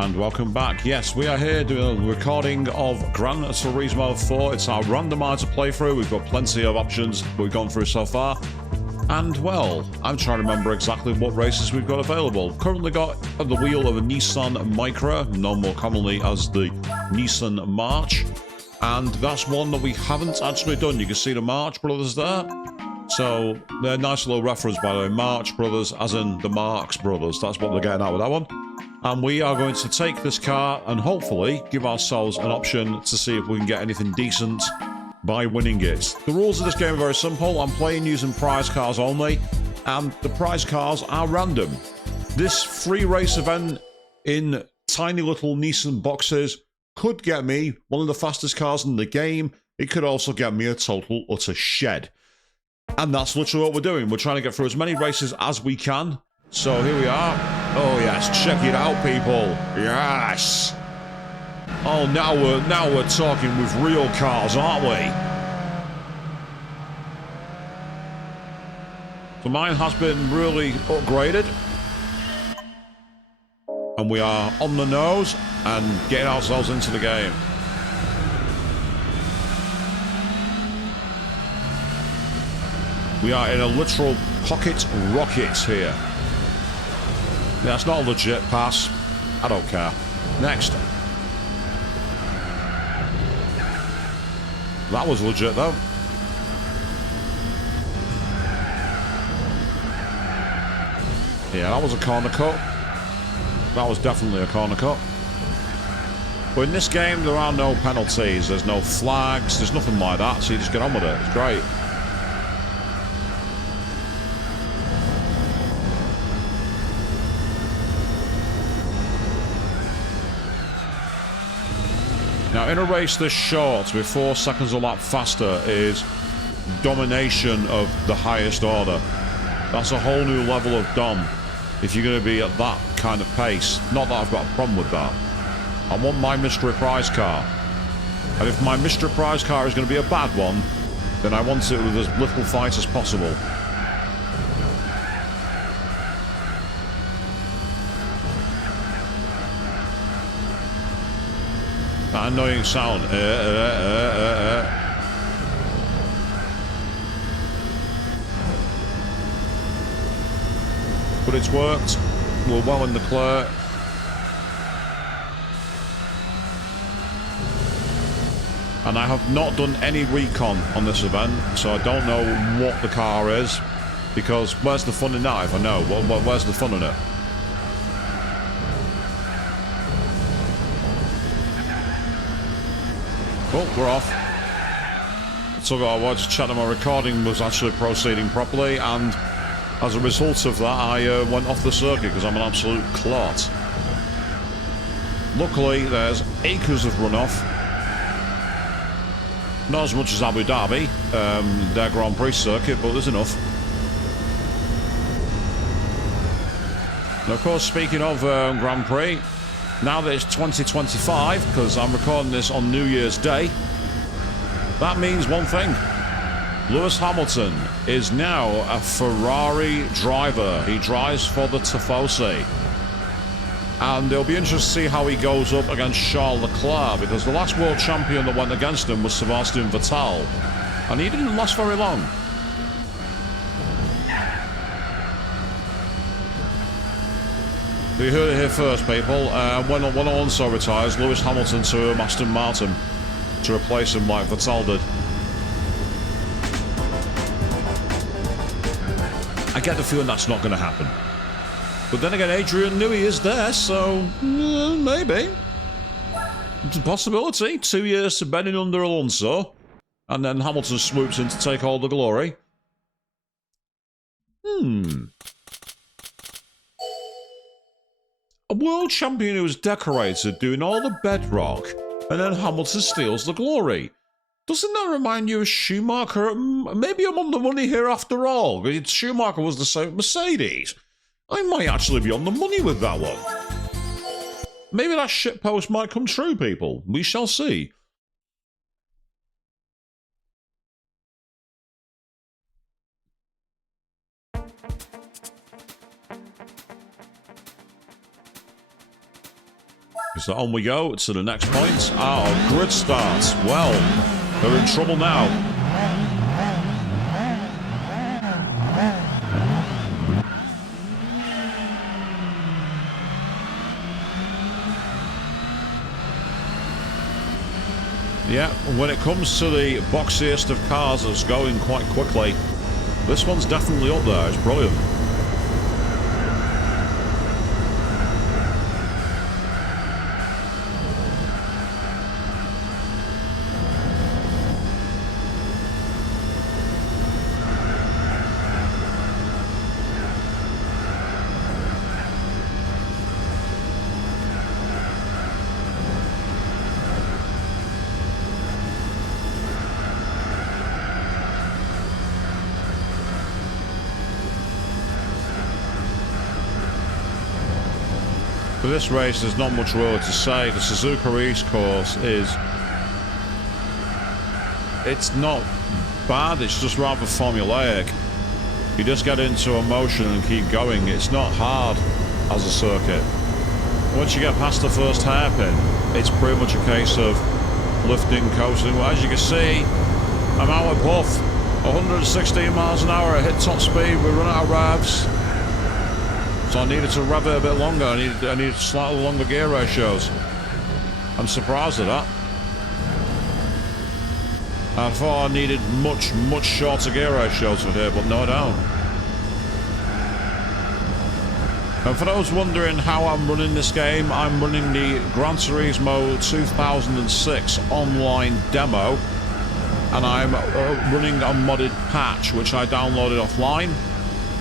And welcome back. Yes, we are here doing a recording of Gran Turismo 4. It's our randomizer playthrough. We've got plenty of options we've gone through so far. And, well, I'm trying to remember exactly what races we've got available. Currently got at the wheel of a Nissan Micra, known more commonly as the Nissan March. And that's one that we haven't actually done. You can see the March Brothers there. So, they're a nice little reference, by the way. March Brothers, as in the Marx Brothers. That's what they're getting out with that one. And we are going to take this car and hopefully give ourselves an option to see if we can get anything decent by winning it. The rules of this game are very simple. I'm playing using prize cars only, and the prize cars are random. This free race event in tiny little Nissan boxes could get me one of the fastest cars in the game. It could also get me a total utter shed. And that's literally what we're doing. We're trying to get through as many races as we can. So here we are. Oh yes, check it out, people. Yes. Oh, now we're talking with real cars, aren't we? So mine has been really upgraded. And we are on the nose and getting ourselves into the game. We are in a literal pocket rocket here. That's not a legit pass. I don't care. Next. That was legit, though. Yeah, that was a corner cut. That was definitely a corner cut. But in this game, there are no penalties. There's no flags. There's nothing like that. So you just get on with it. It's great. Now, in a race this short, with 4 seconds a lap faster, is domination of the highest order. That's a whole new level of dom if you're going to be at that kind of pace. Not that I've got a problem with that. I want my mystery prize car. And if my mystery prize car is going to be a bad one, then I want it with as little fight as possible. That annoying sound. But it's worked. We're well in the clear. And I have not done any recon on this event, so I don't know what the car is. Because where's the fun in that if I know? Where's the fun in it? Oh, we're off. So I was just checking my recording was actually proceeding properly, and as a result of that, I went off the circuit because I'm an absolute clot. Luckily, there's acres of runoff. Not as much as Abu Dhabi, their Grand Prix circuit, but there's enough. And of course, speaking of Grand Prix, now that it's 2025, because I'm recording this on New Year's Day, that means one thing. Lewis Hamilton is now a Ferrari driver. He drives for the Tifosi. And it'll be interesting to see how he goes up against Charles Leclerc, because the last world champion that went against him was Sebastian Vettel. And he didn't last very long. You heard it here first, people. When Alonso retires, Lewis Hamilton to Aston Martin to replace him like Vettel did. I get the feeling that's not going to happen. But then again, Adrian Newey is there, so maybe. It's a possibility. 2 years to bedding under Alonso, and then Hamilton swoops in to take all the glory. A world champion who was decorated doing all the bedrock, and then Hamilton steals the glory. Doesn't that remind you of Schumacher? Maybe I'm on the money here after all. Schumacher was the same Mercedes. I might actually be on the money with that one. Maybe that shitpost might come true, people. We shall see. So on we go to the next point. Oh, grid start. Well, they're in trouble now. Yeah, when it comes to the boxiest of cars that's going quite quickly, this one's definitely up there. It's brilliant. For this race, there's not much really to say. The Suzuka East course is... it's not bad, it's just rather formulaic. You just get into a motion and keep going. It's not hard as a circuit. Once you get past the first hairpin, it's pretty much a case of lifting, coasting. Well, as you can see, I'm out of puff. 116 miles an hour, I hit top speed, we run out of revs. So I needed to rev it a bit longer. I needed slightly longer gear ratios. I'm surprised at that. I thought I needed much shorter gear ratios for here, but no I don't. And for those wondering how I'm running this game, I'm running the Gran Turismo 2006 online demo. And I'm running a modded patch, which I downloaded offline.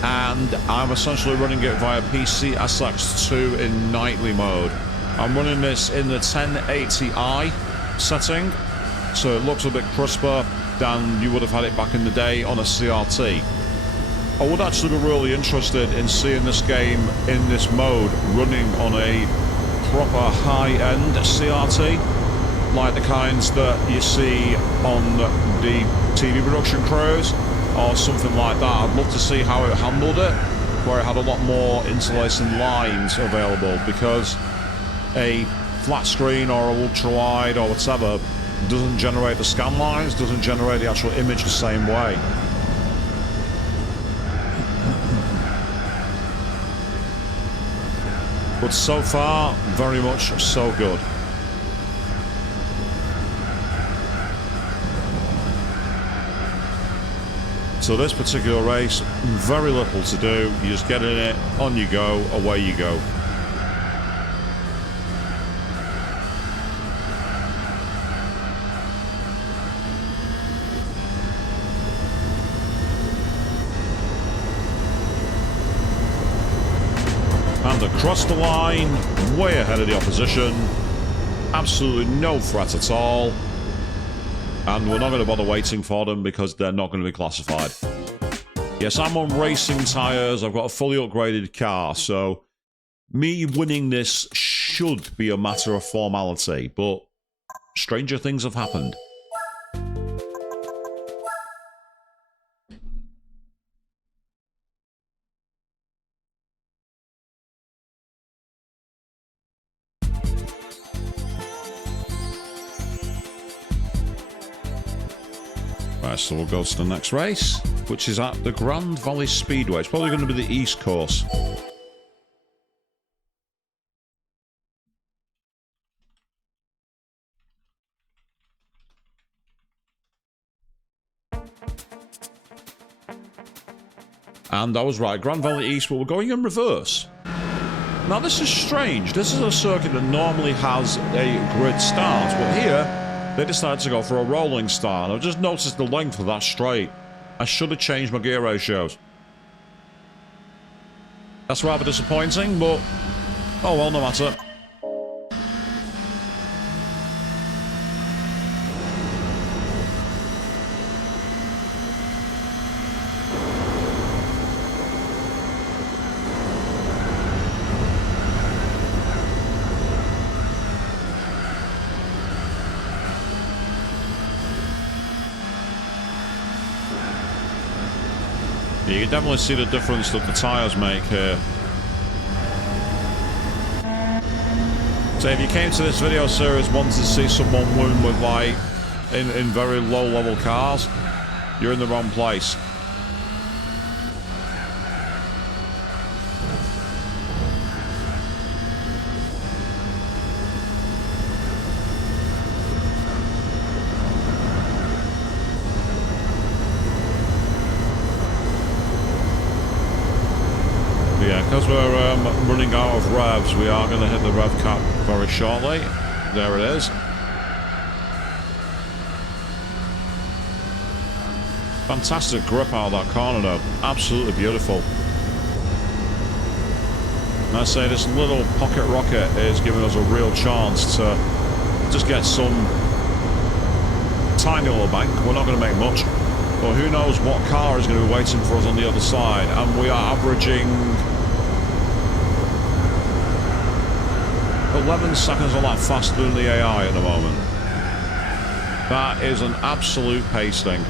And I'm essentially running it via PCSX2 in nightly mode. I'm running this in the 1080i setting, so it looks a bit crisper than you would have had it back in the day on a CRT. I would actually be really interested in seeing this game in this mode running on a proper high-end CRT, like the kinds that you see on the TV production crews, or something like that. I'd love to see how it handled it, where it had a lot more interlacing lines available, because a flat screen or an ultra wide or whatever doesn't generate the scan lines, doesn't generate the actual image the same way. But so far, very much so good. So this particular race, very little to do. You just get in it, on you go, away you go. And across the line, way ahead of the opposition. Absolutely no threat at all. And we're not going to bother waiting for them because they're not going to be classified. Yes, I'm on racing tyres. I've got a fully upgraded car, so me winning this should be a matter of formality, but stranger things have happened. Right, so we'll go to the next race, which is at the Grand Valley Speedway. It's probably going to be the East course. And I was right, Grand Valley East, but we're going in reverse. Now this is strange. This is a circuit that normally has a grid start, but here they decided to go for a rolling start. I've just noticed the length of that straight. I should have changed my gear ratios. That's rather disappointing, but oh well, no matter. You can definitely see the difference that the tyres make here. So if you came to this video series wanting to see someone win with like in very low level cars, you're in the wrong place. Yeah, because we're running out of revs, we are going to hit the rev cap very shortly. There it is. Fantastic grip out of that corner though. Absolutely beautiful. And I say this little pocket rocket is giving us a real chance to just get some tiny little bank. We're not going to make much. But who knows what car is going to be waiting for us on the other side. And we are averaging 11 seconds a lap faster than the AI at the moment. That is an absolute pasting.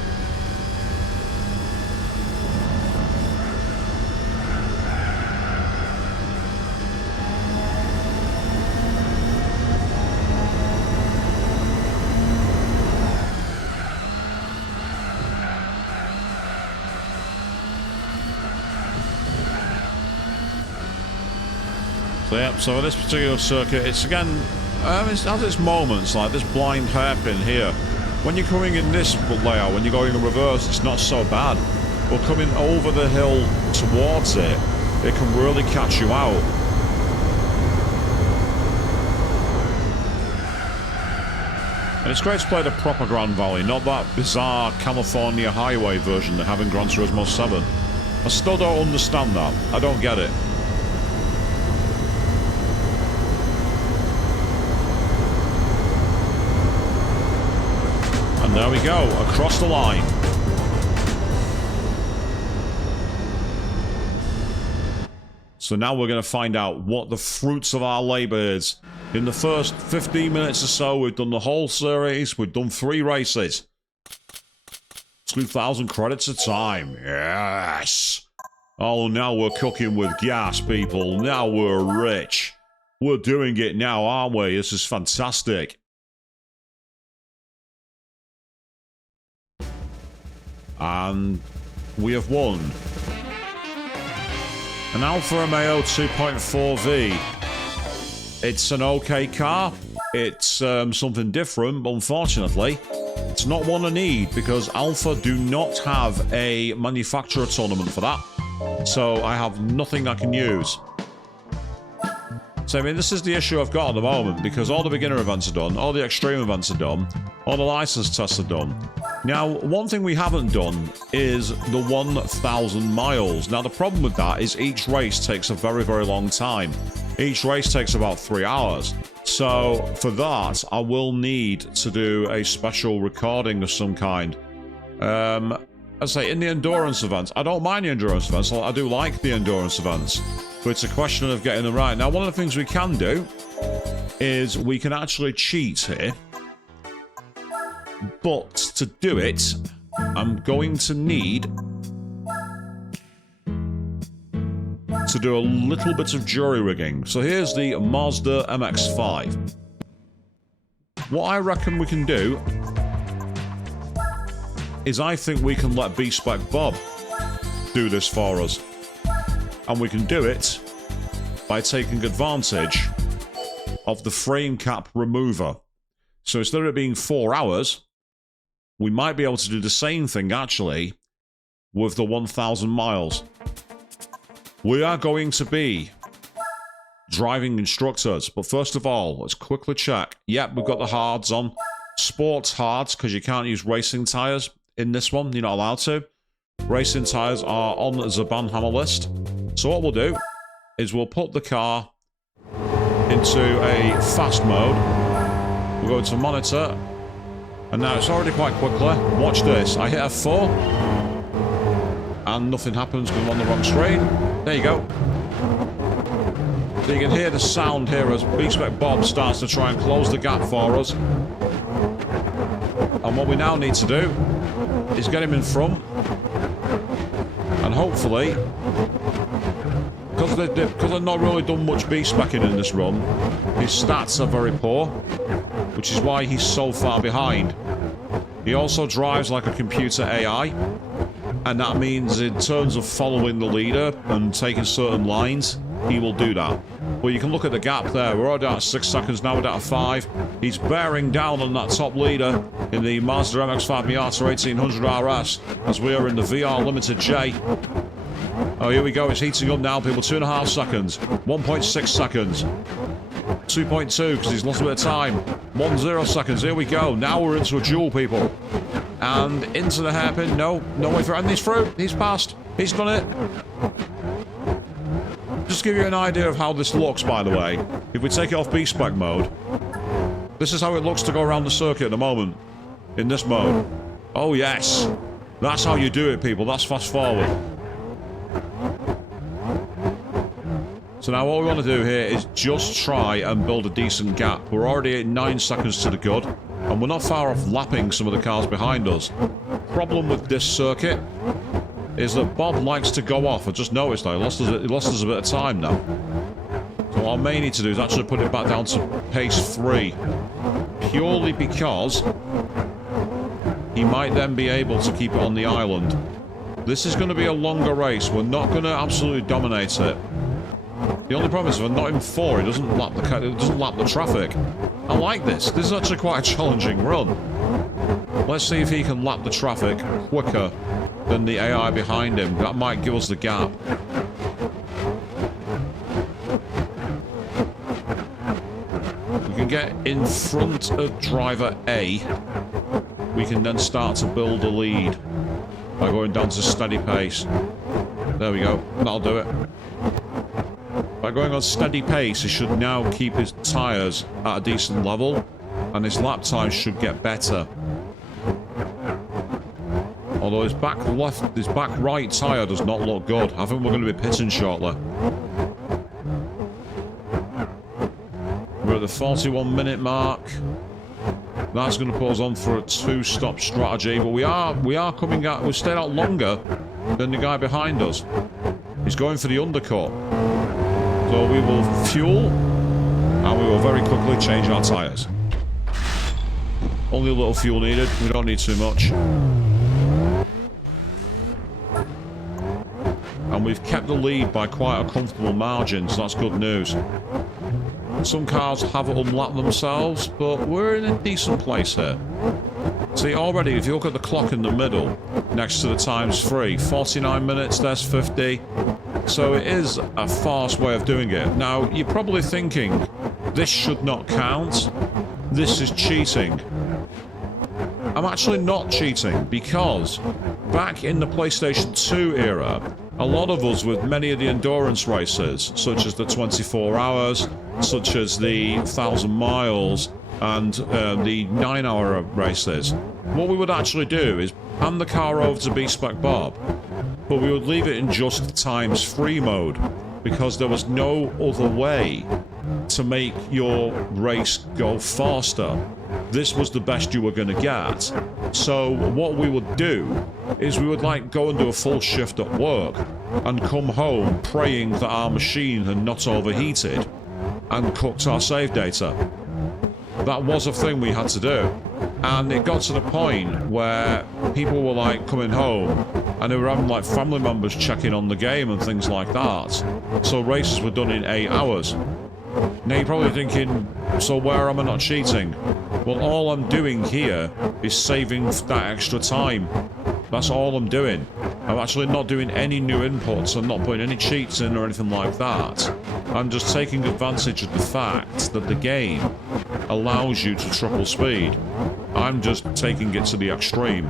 So yeah, so in this particular circuit, it's again, it has its moments, like this blind hairpin here. When you're coming in this layout, when you're going in reverse, it's not so bad. But coming over the hill towards it, it can really catch you out. And it's great to play the proper Grand Valley, not that bizarre California highway version they have in Gran Turismo 7. I still don't understand that. I don't get it. And there we go, across the line. So now we're going to find out what the fruits of our labour is. In the first 15 minutes or so, we've done the whole series. We've done 3 races. 2,000 credits a time. Yes. Oh, now we're cooking with gas, people. Now we're rich. We're doing it now, aren't we? This is fantastic. And we have won. An Alfa Romeo 2.4V. It's an okay car. It's something different, but unfortunately, it's not one I need because Alfa do not have a manufacturer tournament for that. So I have nothing I can use. So, I mean, this is the issue I've got at the moment because all the beginner events are done, all the extreme events are done, all the license tests are done. Now, one thing we haven't done is the 1,000 miles. Now, the problem with that is each race takes a very, very long time. Each race takes about 3 hours. So, for that, I will need to do a special recording of some kind. I say, in the endurance events, I don't mind the endurance events. I do like the endurance events. But it's a question of getting them right. Now, one of the things we can do is we can actually cheat here. But to do it, I'm going to need to do a little bit of jury rigging. So here's the Mazda MX-5. What I reckon we can do is I think we can let B-Spec Bob do this for us. And we can do it by taking advantage of the frame cap remover. So instead of it being 4 hours, we might be able to do the same thing, actually, with the 1,000 miles. We are going to be driving instructors, but first of all, let's quickly check. Yep, we've got the hards on. Sports hards, because you can't use racing tyres in this one. You're not allowed to. Racing tyres are on the ban hammer list. So what we'll do is we'll put the car into a fast mode. We'll go to monitor. And now it's already quite quickly. Watch this. I hit F4. And nothing happens because I'm on the wrong screen. There you go. So you can hear the sound here as B-Spec Bob starts to try and close the gap for us. And what we now need to do is get him in front. And hopefully because they've not really done much B-specking in this run, his stats are very poor, which is why he's so far behind. He also drives like a computer AI, and that means in terms of following the leader and taking certain lines, he will do that. Well, you can look at the gap there. We're already at 6 seconds now, we're down to 5. He's bearing down on that top leader in the Mazda MX-5 Miata 1800 RS as we are in the VR Limited J. Oh, here we go. It's heating up now, people. 2.5 seconds. 1.6 seconds. 2.2 because he's lost a bit of time. 1.0 seconds. Here we go. Now we're into a duel, people. And into the hairpin. No way through. And he's through. He's passed. He's done it. Just to give you an idea of how this looks, by the way, if we take it off B-Spec mode, this is how it looks to go around the circuit at the moment, in this mode. Oh yes, that's how you do it, people. That's fast forward. So now what we want to do here is just try and build a decent gap. We're already at 9 seconds to the good, and we're not far off lapping some of the cars behind us. Problem with this circuit is that Bob likes to go off. I just noticed that. He lost us a bit of time now. So what I may need to do is actually put it back down to pace 3. Purely because he might then be able to keep it on the island. This is going to be a longer race. We're not going to absolutely dominate it. The only problem is if I'm not in 4, it doesn't lap the traffic. I like this. This is actually quite a challenging run. Let's see if he can lap the traffic quicker than the AI behind him. That might give us the gap. We can get in front of driver A. We can then start to build a lead by going down to steady pace. There we go. That'll do it. By going on steady pace, he should now keep his tyres at a decent level, and his lap time should get better. Although his back right tyre does not look good. I think we're going to be pitting shortly. We're at the 41-minute mark. That's going to put us on for a 2-stop strategy, but we are coming out. We stayed out longer than the guy behind us. He's going for the undercut. So we will fuel, and we will very quickly change our tyres. Only a little fuel needed. We don't need too much. And we've kept the lead by quite a comfortable margin, so that's good news. Some cars have unlapped themselves, but we're in a decent place here. See, already, if you look at the clock in the middle, next to the times 3, 49 minutes, there's 50. So it is a fast way of doing it. Now, you're probably thinking, this should not count. This is cheating. I'm actually not cheating, because back in the PlayStation 2 era, a lot of us with many of the endurance races, such as the 24 hours, such as the 1,000 miles, and the 9-hour races, what we would actually do is hand the car over to B-Spec Bob, but we would leave it in just times 3 mode, because there was no other way to make your race go faster. This was the best you were going to get. So what we would do is we would go and do a full shift at work and come home praying that our machine had not overheated and cooked our save data. That was a thing we had to do. And it got to the point where people were coming home and they were having family members checking on the game and things like that. So races were done in 8 hours. Now you're probably thinking, so where am I not cheating? Well, all I'm doing here is saving that extra time. That's all I'm doing. I'm actually not doing any new inputs. I'm not putting any cheats in or anything like that. I'm just taking advantage of the fact that the game allows you to triple speed. I'm just taking it to the extreme.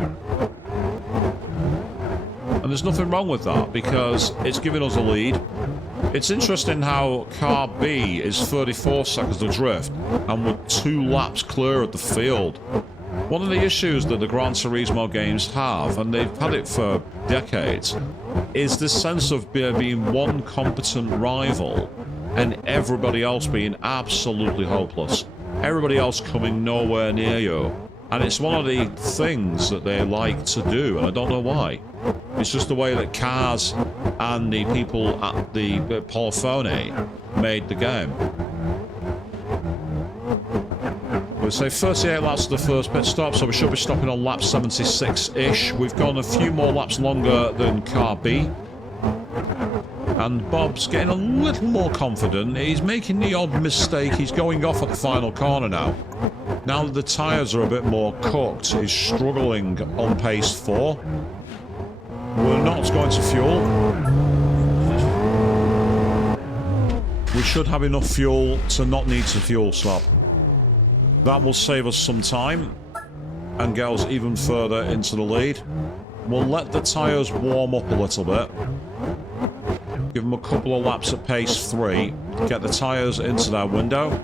And there's nothing wrong with that, because it's giving us a lead. It's interesting how car B is 34 seconds adrift and we're 2 laps clear of the field. One of the issues that the Gran Turismo games have, and they've had it for decades, is this sense of being one competent rival and everybody else being absolutely hopeless. Everybody else coming nowhere near you. And it's one of the things that they like to do, and I don't know why. It's just the way that cars and the people at the Polyphony made the game. We'll say 38 laps to the first pit stop, so we should be stopping on lap 76-ish. We've gone a few more laps longer than car B. And Bob's getting a little more confident. He's making the odd mistake. He's going off at the final corner now. Now that the tyres are a bit more cooked, he's struggling on pace 4. We're not going to fuel. We should have enough fuel to not need to fuel stop. That will save us some time and get us even further into the lead. We'll let the tyres warm up a little bit. Give them a couple of laps at pace 3. Get the tyres into their window.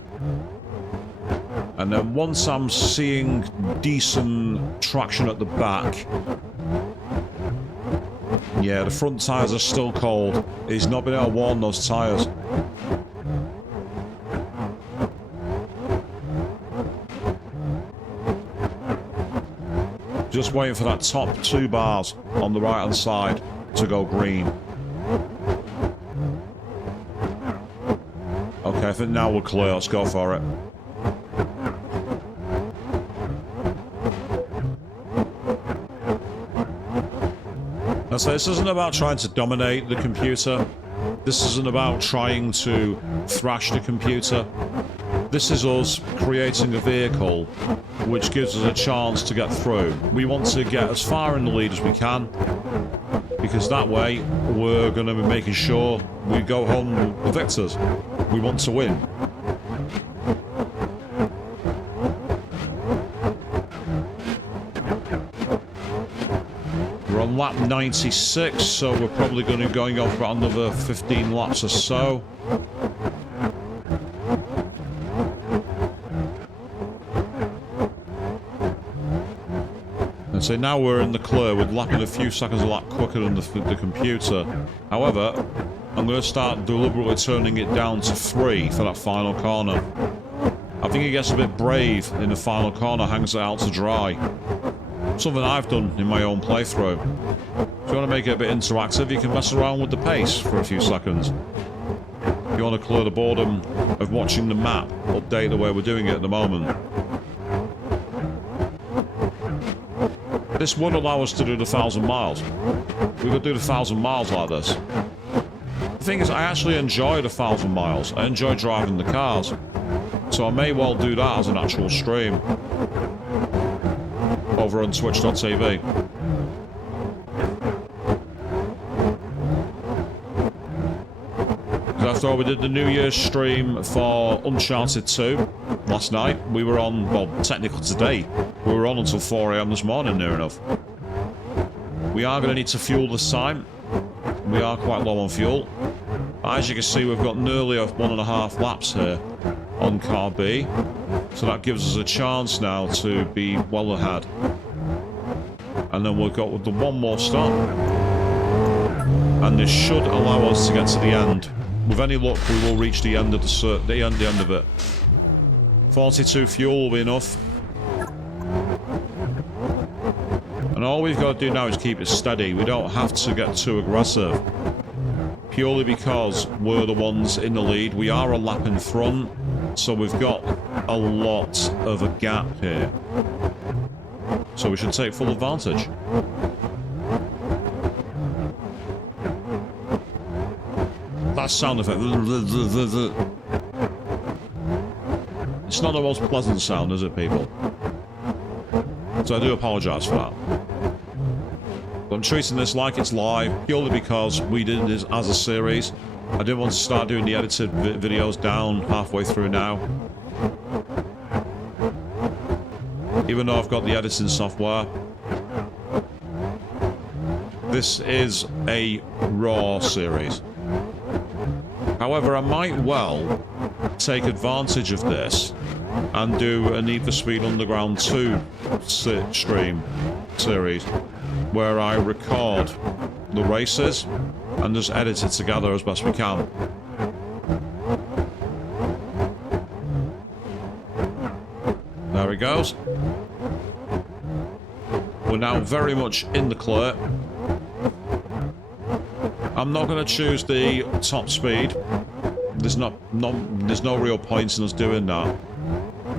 And then once I'm seeing decent traction at the back... Yeah, the front tyres are still cold. He's not been able to warm those tyres. Just waiting for that top 2 bars on the right hand side to go green. Okay, I think now we're clear. Let's go for it. So this isn't about trying to dominate the computer. This isn't about trying to thrash the computer. This is us creating a vehicle which gives us a chance to get through. We want to get as far in the lead as we can, because that way we're going to be making sure we go home the victors. We want to win. We're on lap 96, so we're probably going to be going off about another 15 laps or so. And so now we're in the clear with lapping a few seconds a lap quicker than the computer. However, I'm going to start deliberately turning it down to 3 for that final corner. I think he gets a bit brave in the final corner, hangs it out to dry. Something I've done in my own playthrough. If you want to make it a bit interactive, you can mess around with the pace for a few seconds. If you want to clear the boredom of watching the map update the way we're doing it at the moment. This would allow us to do the 1,000 miles. We could do the 1,000 miles like this. The thing is, I actually enjoy the 1,000 miles. I enjoy driving the cars. So I may well do that as an actual stream. Over on twitch.tv. After all, we did the New Year's stream for Uncharted 2 last night. We were on, well, technically today, we were on until 4 AM this morning, near enough. We are going to need to fuel this time. We are quite low on fuel. As you can see, we've got nearly 1.5 laps here on car B. So that gives us a chance now to be well ahead. And then we've got the one more stop. And this should allow us to get to the end. With any luck, we will reach the end of the end of it. 42 fuel will be enough. And all we've got to do now is keep it steady. We don't have to get too aggressive. Purely because we're the ones in the lead. We are a lap in front. So we've got a lot of a gap here. So we should take full advantage. That sound effect. It's not the most pleasant sound, is it, people? So I do apologise for that. But I'm treating this like it's live, purely because we did this as a series. I didn't want to start doing the edited videos down halfway through now. Even though I've got the editing software. This is a raw series. However, I might well take advantage of this and do a Need for Speed Underground 2 stream series where I record the races and just edit it together as best we can. There he goes. We're now very much in the clear. I'm not going to choose the top speed. There's no real point in us doing that.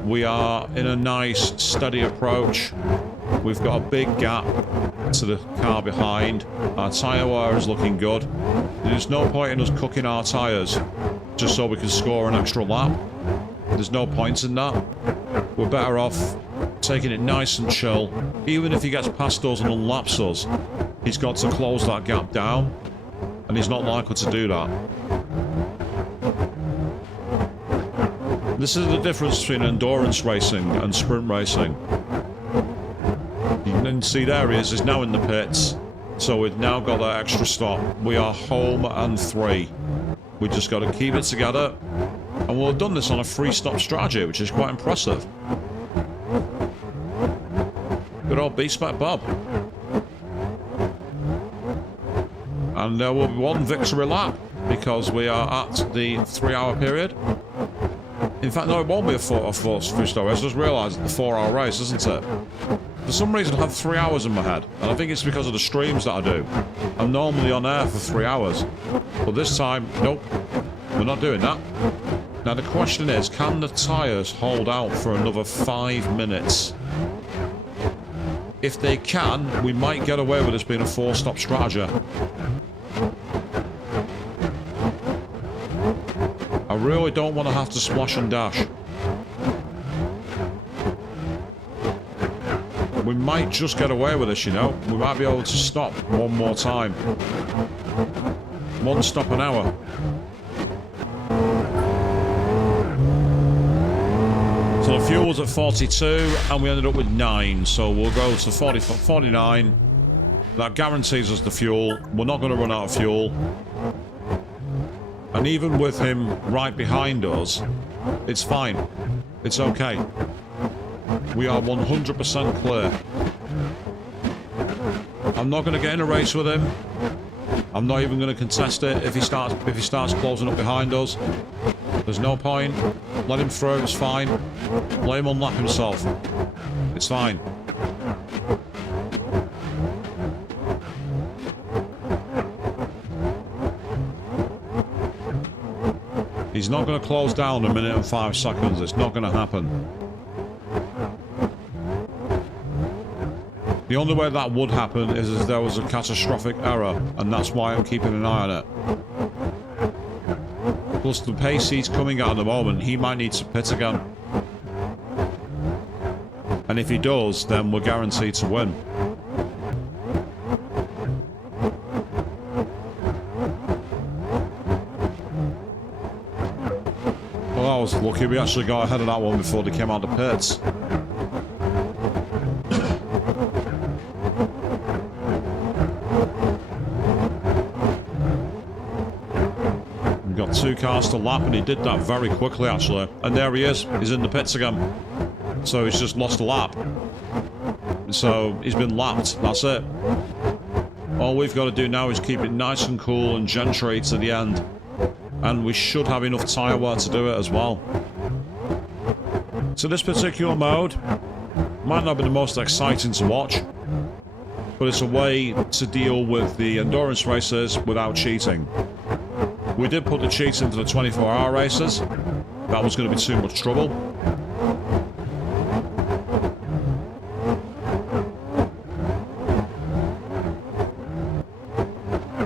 We are in a nice, steady approach. We've got a big gap to the car behind. Our tyre wear is looking good. There's no point in us cooking our tyres just so we can score an extra lap. There's no point in that. We're better off taking it nice and chill. Even if he gets past us and unlaps us, he's got to close that gap down, and he's not likely to do that. This is the difference between endurance racing and sprint racing. You can see there he is, he's now in the pits. So we've now got that extra stop. We are home and 3. We just got to keep it together. And we'll have done this on a 3-stop strategy, which is quite impressive. Good old B-Spec Bob. And there will be 1 victory lap, because we are at the 3-hour period. In fact, no, it won't be a 3-star race. I just realised it's the 4-hour race, isn't it? For some reason, I have 3 hours in my head, and I think it's because of the streams that I do. I'm normally on air for 3 hours, but this time, nope, we're not doing that. Now, the question is, can the tyres hold out for another 5 minutes? If they can, we might get away with this being a 4-stop strategy. I really don't want to have to splash and dash. We might just get away with this, you know. We might be able to stop one more time. 1 stop an hour. So the fuel was at 42, and we ended up with 9. So we'll go to 49. That guarantees us the fuel. We're not going to run out of fuel. And even with him right behind us, it's fine. It's okay. We are 100% clear. I'm not going to get in a race with him. I'm not even going to contest it if he starts closing up behind us. There's no point. Let him through, it's fine. Let him unlap himself. It's fine. He's not going to close down a minute and 5 seconds. It's not going to happen. The only way that would happen is if there was a catastrophic error, and that's why I'm keeping an eye on it. Plus, the pace he's coming at the moment, he might need to pit again. And if he does, then we're guaranteed to win. Well, I was lucky we actually got ahead of that one before they came out of the pits. We've got 2 cars to lap, and he did that very quickly, actually. And there he is. He's in the pits again. So he's just lost a lap. So he's been lapped. That's it. All we've got to do now is keep it nice and cool and gentry to the end. And we should have enough tyre wear to do it as well. So this particular mode might not be the most exciting to watch, but it's a way to deal with the endurance races without cheating. We did put the cheats into the 24-hour races. That was going to be too much trouble.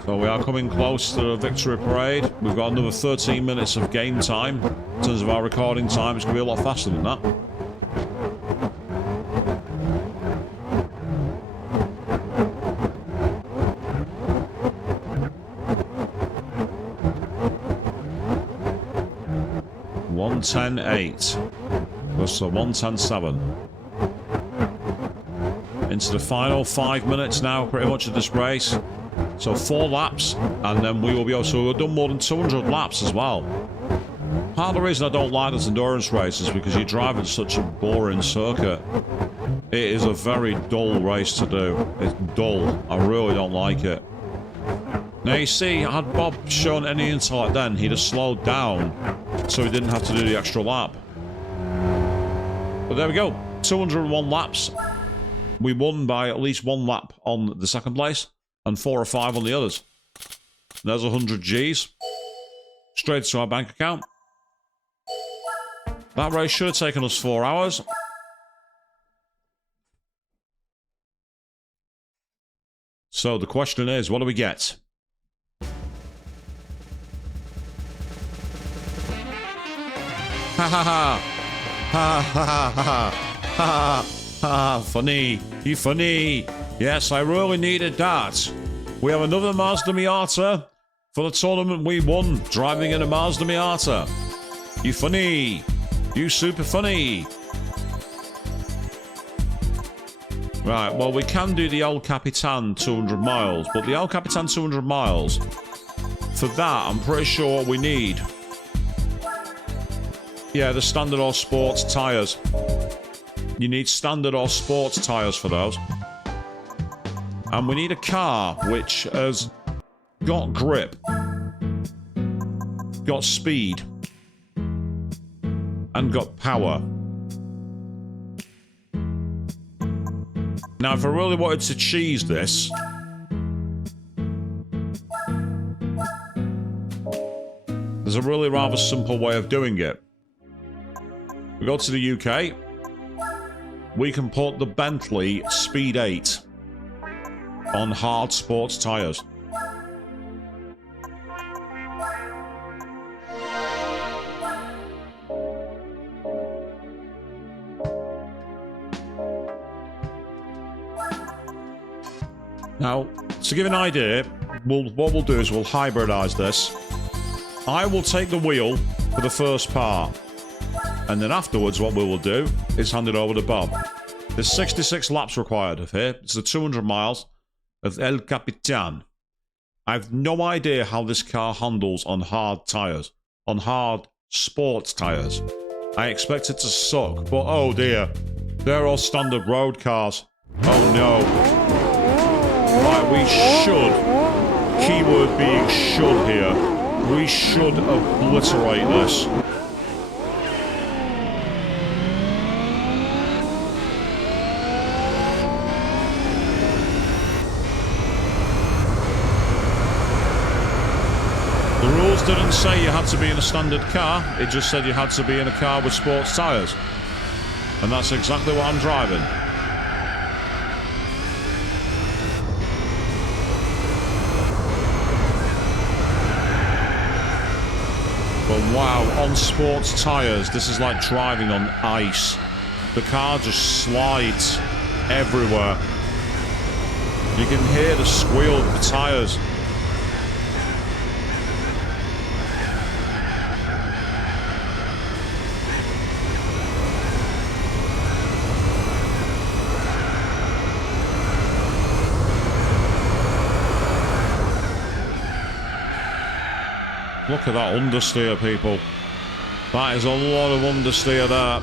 So we are coming close to the victory parade. We've got another 13 minutes of game time. In terms of our recording time, it's going to be a lot faster than that. $110.8 plus a 110.7. Into the final 5 minutes now, pretty much of this race. So 4 laps, and then we will be able to. We've done more than 200 laps as well. Part of the reason I don't like this endurance race is because you're driving such a boring circuit. It is a very dull race to do. It's dull. I really don't like it. Now you see, had Bob shown any intellect then, he'd have slowed down so he didn't have to do the extra lap. But there we go. 201 laps. we won by at least 1 lap on the second place and 4 or 5 on the others. There's 100 G's. Straight to our bank account. That race should have taken us 4 hours. So the question is, what do we get? Ha ha ha! Ha ha ha ha! Ha ha! Funny! You funny! Yes, I really needed that. We have another Mazda Miata for the tournament we won, driving in a Mazda Miata. You funny! You super funny! Right, well, we can do the El Capitan 200 miles, but the El Capitan 200 miles, for that, I'm pretty sure what we need. Yeah, the standard or sports tyres. You need standard or sports tyres for those. And we need a car which has got grip, got speed, and got power. Now, if I really wanted to cheese this, there's a really rather simple way of doing it. We go to the UK, we can put the Bentley Speed 8 on hard sports tyres. Now, to give an idea, what we'll do is we'll hybridize this. I will take the wheel for the first part, and then afterwards what we will do is hand it over to Bob. There's 66 laps required of here. It's the 200 miles of El Capitan. I've no idea how this car handles on hard tyres, on hard sports tyres. I expect it to suck, but oh dear, they're all standard road cars. Oh no. Right, we should, keyword being should here, we should obliterate this. The rules didn't say you had to be in a standard car, it just said you had to be in a car with sports tyres. And that's exactly what I'm driving. But wow, on sports tyres, this is like driving on ice. The car just slides everywhere. You can hear the squeal of the tyres. Look at that understeer, people. That is a lot of understeer there.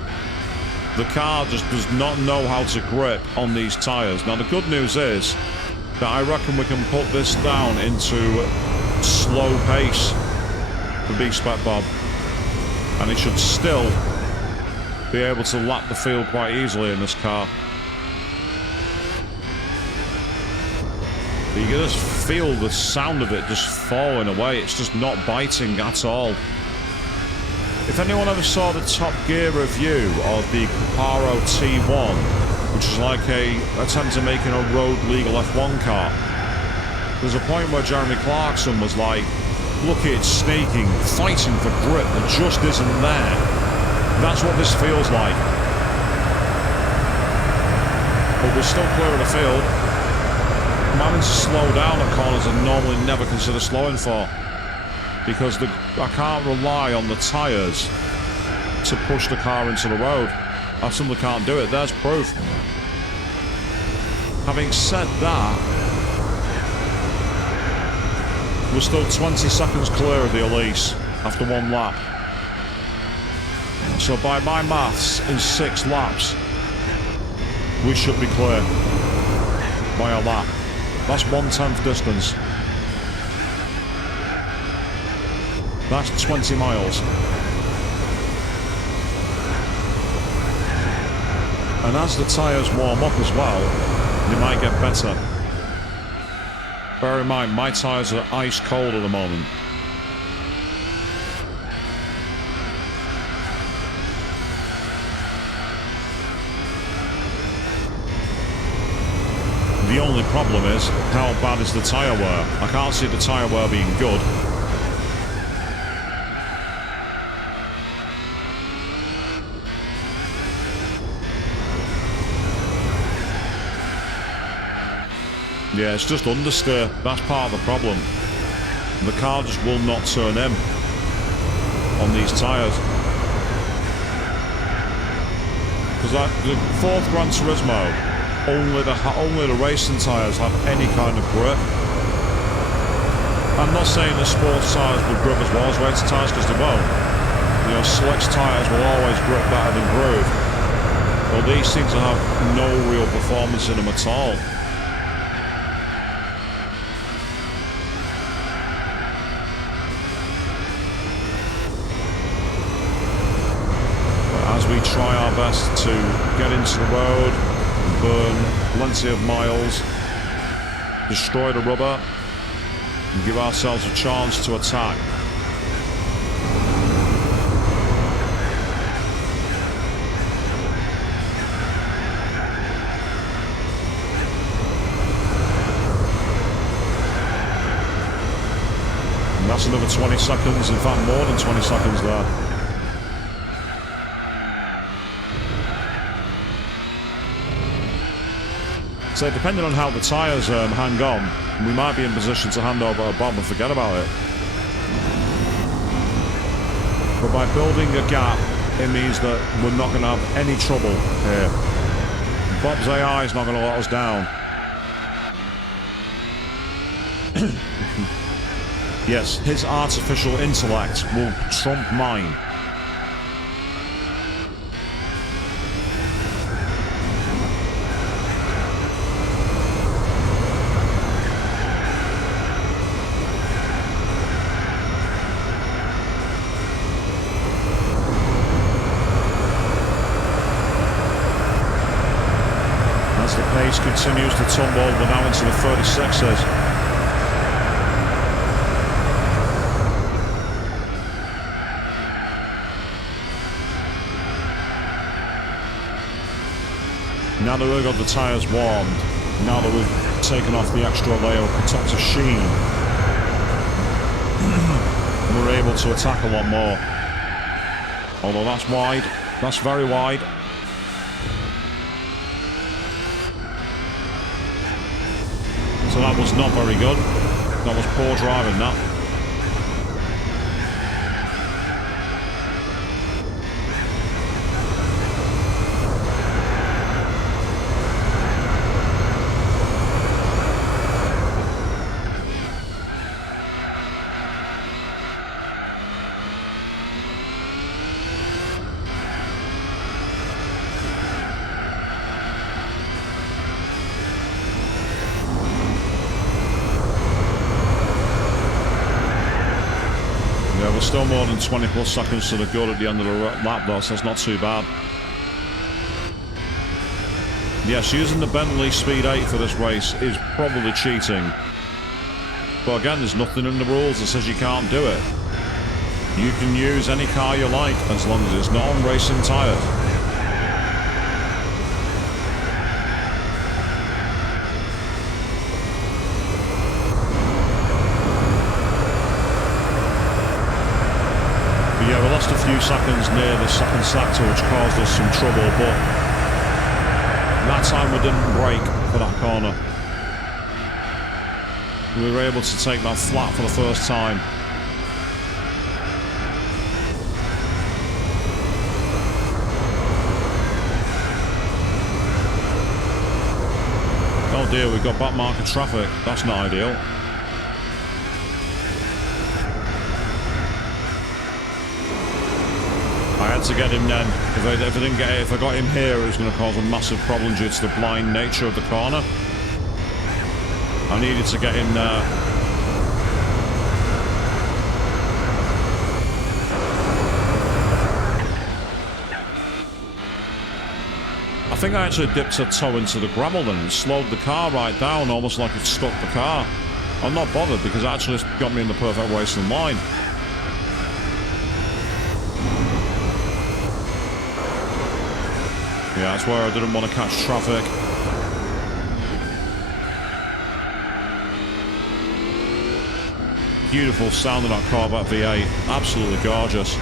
The car just does not know how to grip on these tyres. Now, the good news is that I reckon we can put this down into slow pace for B-Spec Bob. And he should still be able to lap the field quite easily in this car. You can just feel the sound of it just falling away. It's just not biting at all. If anyone ever saw the Top Gear review of the Caparo T1, which is like a attempt at making a road legal F1 car, there's a point where Jeremy Clarkson was like, look, it's snaking, fighting for grip that just isn't there. That's what this feels like. But we're still clear of the field. I'm having to slow down at corners I normally never consider slowing for, because I can't rely on the tyres to push the car into the road. I simply can't do it. There's proof. Having said that, we're still 20 seconds clear of the Elise after 1 lap. So by my maths, in 6 laps, we should be clear by a lap. That's 1/10 distance. That's 20 miles. And as the tyres warm up as well, they might get better. Bear in mind, my tyres are ice cold at the moment. The only problem is, how bad is the tyre wear? I can't see the tyre wear being good. Yeah, it's just understeer. That's part of the problem. The car just will not turn in on these tyres. Because the fourth Gran Turismo, only the racing tyres have any kind of grip. I'm not saying the sports tyres will grip as well as racing tyres, because they won't. You know, slicks tyres will always grip better than groove. But these seem to have no real performance in them at all. We try our best to get into the road, burn plenty of miles, destroy the rubber, and give ourselves a chance to attack. And that's another 20 seconds, in fact more than 20 seconds there. So depending on how the tyres hang on, we might be in position to hand over a bomb and forget about it. But by building a gap, it means that we're not going to have any trouble here. Bob's AI is not going to let us down. Yes, his artificial intellect will trump mine. The pace continues to tumble, we're now into the 36s. Now that we've got the tyres warmed, now that we've taken off the extra layer of protective sheen, we're able to attack a lot more. Although that's wide, that's very wide. So that was not very good. That was poor driving, that. We're still more than 20 plus seconds to the good at the end of the lap though, so that's not too bad. Yes, using the Bentley Speed 8 for this race is probably cheating. But again, there's nothing in the rules that says you can't do it. You can use any car you like as long as it's not on racing tyres. Yeah, we lost a few seconds near the second sector, which caused us some trouble, but that time we didn't brake for that corner. We were able to take that flat for the first time. Oh dear, we've got back marker traffic. That's not ideal. I had to get him then. If I got him here, it was going to cause a massive problem due to the blind nature of the corner. I needed to get him there. I think I actually dipped a toe into the gravel then and slowed the car right down, almost like it stuck the car. I'm not bothered because it actually got me in the perfect racing line. Yeah, that's where I didn't want to catch traffic. Beautiful sound of that Corvette V8. Absolutely gorgeous.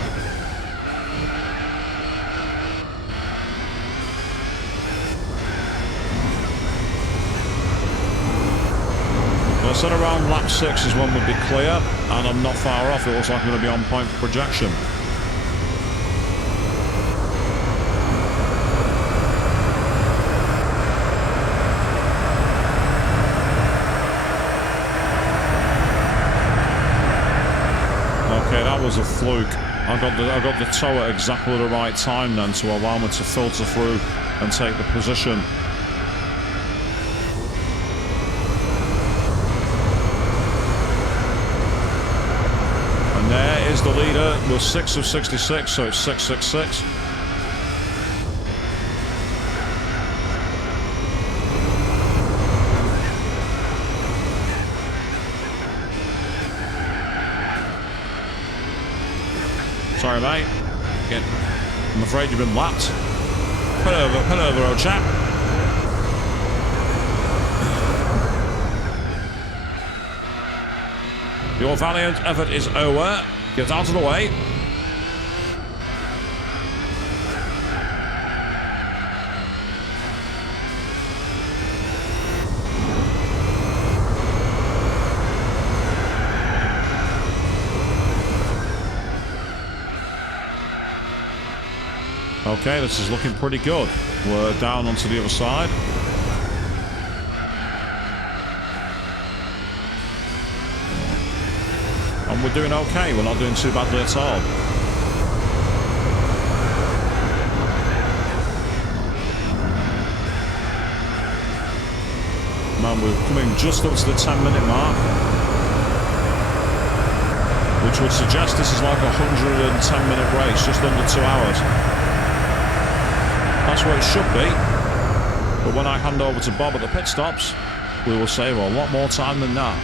I said around lap 6 is when we'd be clear, and I'm not far off. It looks like I'm going to be on point for projection. Okay, that was a fluke. I got the toe at exactly the right time then to allow me to filter through and take the position. There is the leader with 6 of 66, so it's 666. Sorry, mate. Again, I'm afraid you've been lapped. Put over, old chap. Your valiant effort is over. Get out of the way. Okay, this is looking pretty good. We're down onto the other side. And we're doing okay. We're not doing too badly at all. Man, we're coming just up to the 10-minute mark, which would suggest this is like a 110-minute race, just under 2 hours. That's what it should be. But when I hand over to Bob at the pit stops, we will save a lot more time than that.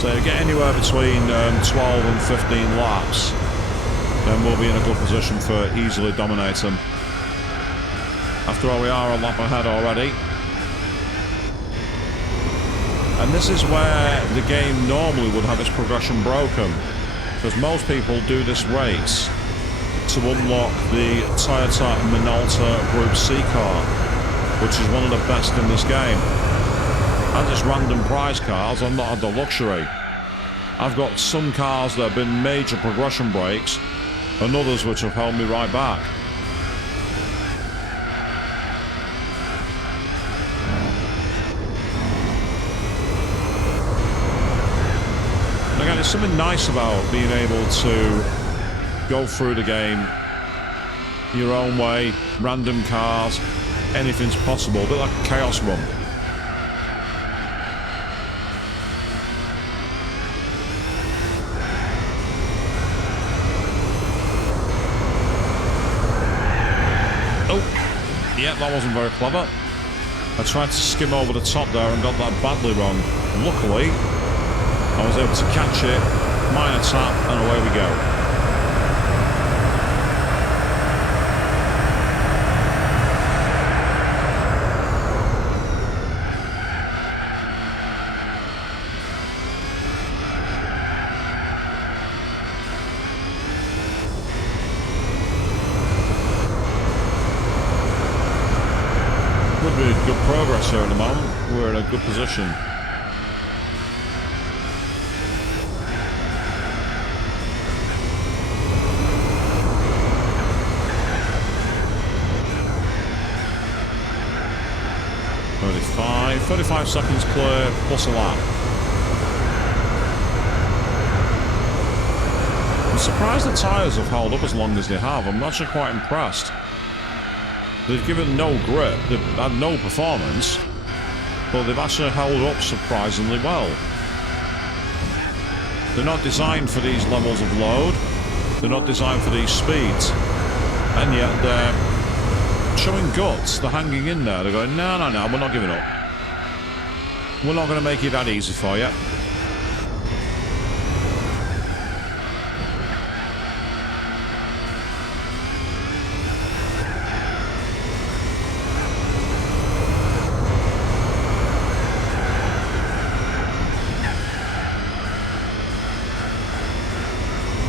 So to get anywhere between 12 and 15 laps, then we'll be in a good position for easily dominating. After all, we are a lap ahead already. And this is where the game normally would have its progression broken, because most people do this race to unlock the Toyota Minolta Group C car, which is one of the best in this game. As it's random prize cars, I've not had the luxury. I've got some cars that have been major progression breaks, and others which have held me right back. And again, there's something nice about being able to go through the game your own way, random cars, anything's possible, a bit like a chaos run. Yeah, that wasn't very clever. I tried to skim over the top there and got that badly wrong. Luckily, I was able to catch it, minor tap, and away we go. Good progress here at the moment. We're in a good position. $35 seconds clear plus a lap. I'm surprised the tyres have held up as long as they have. I'm actually quite impressed. They've given no grip, they've had no performance, but they've actually held up surprisingly well. They're not designed for these levels of load. They're not designed for these speeds. And yet they're showing guts. They're hanging in there. They're going, no, no, no, we're not giving up. We're not going to make it that easy for you.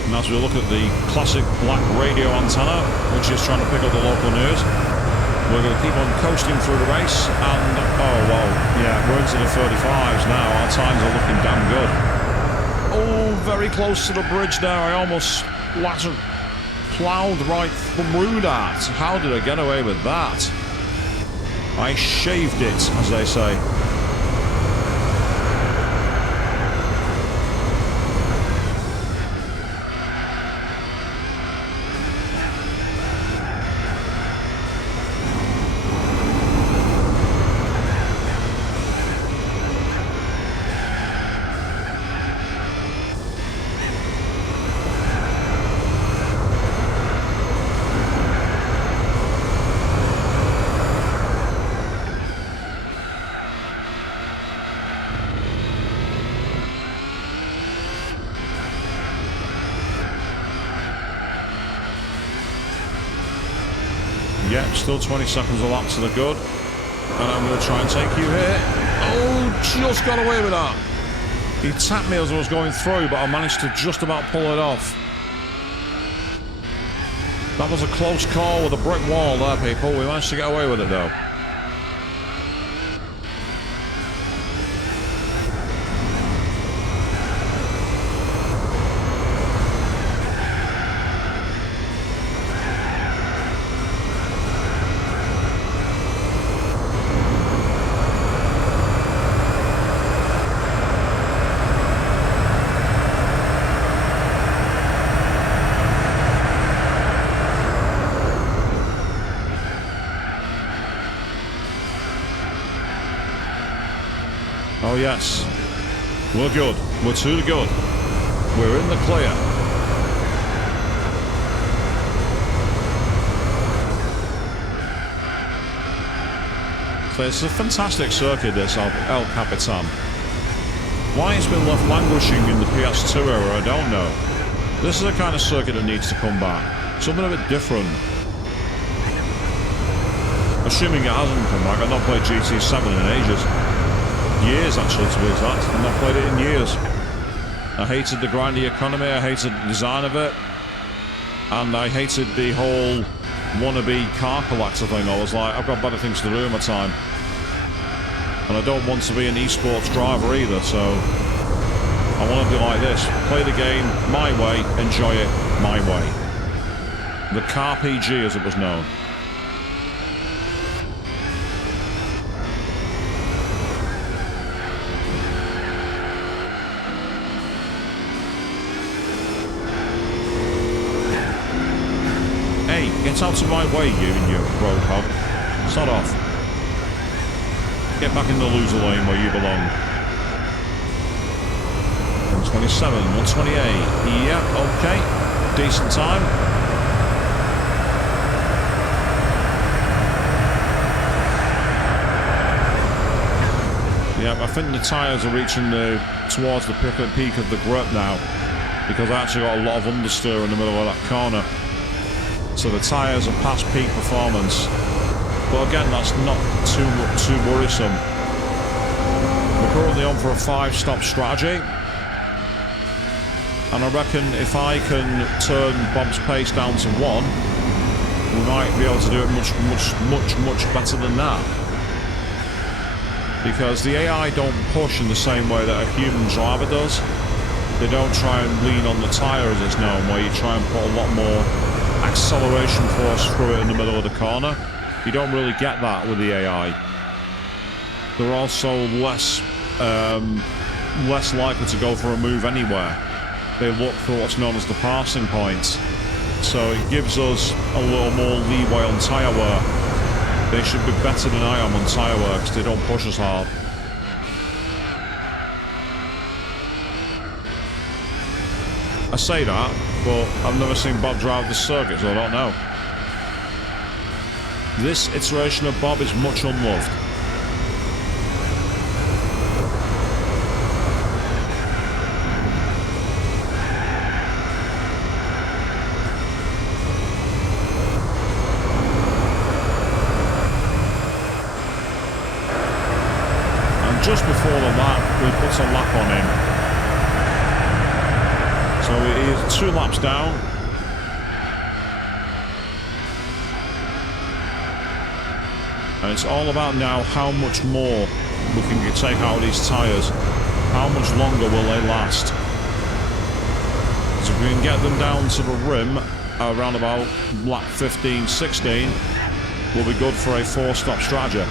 And as we look at the classic black radio antenna, which is trying to pick up the local news, we're going to keep on coasting through the race, and oh well, yeah, we're into the 35s now. Our times are looking damn good. Oh, very close to the bridge there. I almost plowed right through that. How did I get away with that? I shaved it, as they say. Yeah, still 20 seconds a lap to the good. And I'm going to try and take you here. Oh, just got away with that. He tapped me as I was going through, but I managed to just about pull it off. That was a close call with a brick wall there, people. We managed to get away with it, though. Oh yes, we're good. We're too good. We're in the clear. So it's a fantastic circuit, this El Capitan. Why it's been left languishing in the PS2 era, I don't know. This is the kind of circuit that needs to come back. Something a bit different. Assuming it hasn't come back. I've not played GT7 in ages. Years, actually, to be exact. I've not played it in years. I hated the grindy economy, I hated the design of it, and I hated the whole wannabe car collector thing. I was like, I've got better things to do in my time. And I don't want to be an esports driver either, so I want to be like this. Play the game my way, enjoy it my way. The Car PG, as it was known. Get out of my way, you and your road hog. Sod off. Get back in the loser lane where you belong. 127, 128. Yeah, okay. Decent time. Yeah, I think the tyres are reaching towards the peak of the grip now, because I actually got a lot of understeer in the middle of that corner. So the tyres are past peak performance. But again, that's not too worrisome. We're currently on for a 5-stop strategy. And I reckon if I can turn Bob's pace down to 1, we might be able to do it much better than that. Because the AI don't push in the same way that a human driver does. They don't try and lean on the tyre, as it's known, where you try and put a lot more acceleration force through it in the middle of the corner. You don't really get that with the AI. They're also less likely to go for a move anywhere. They look for what's known as the passing point. So it gives us a little more leeway on tyre wear. They should be better than I am on tyre wear because they don't push as hard. I say that, but I've never seen Bob drive the circuit, so I don't know. This iteration of Bob is much unloved. And just before the lap, we put a lap on him. So he is 2 laps down. And it's all about now how much more we can take out of these tyres. How much longer will they last? So if we can get them down to the rim around about lap 15, 16, we'll be good for a 4-stop strategy.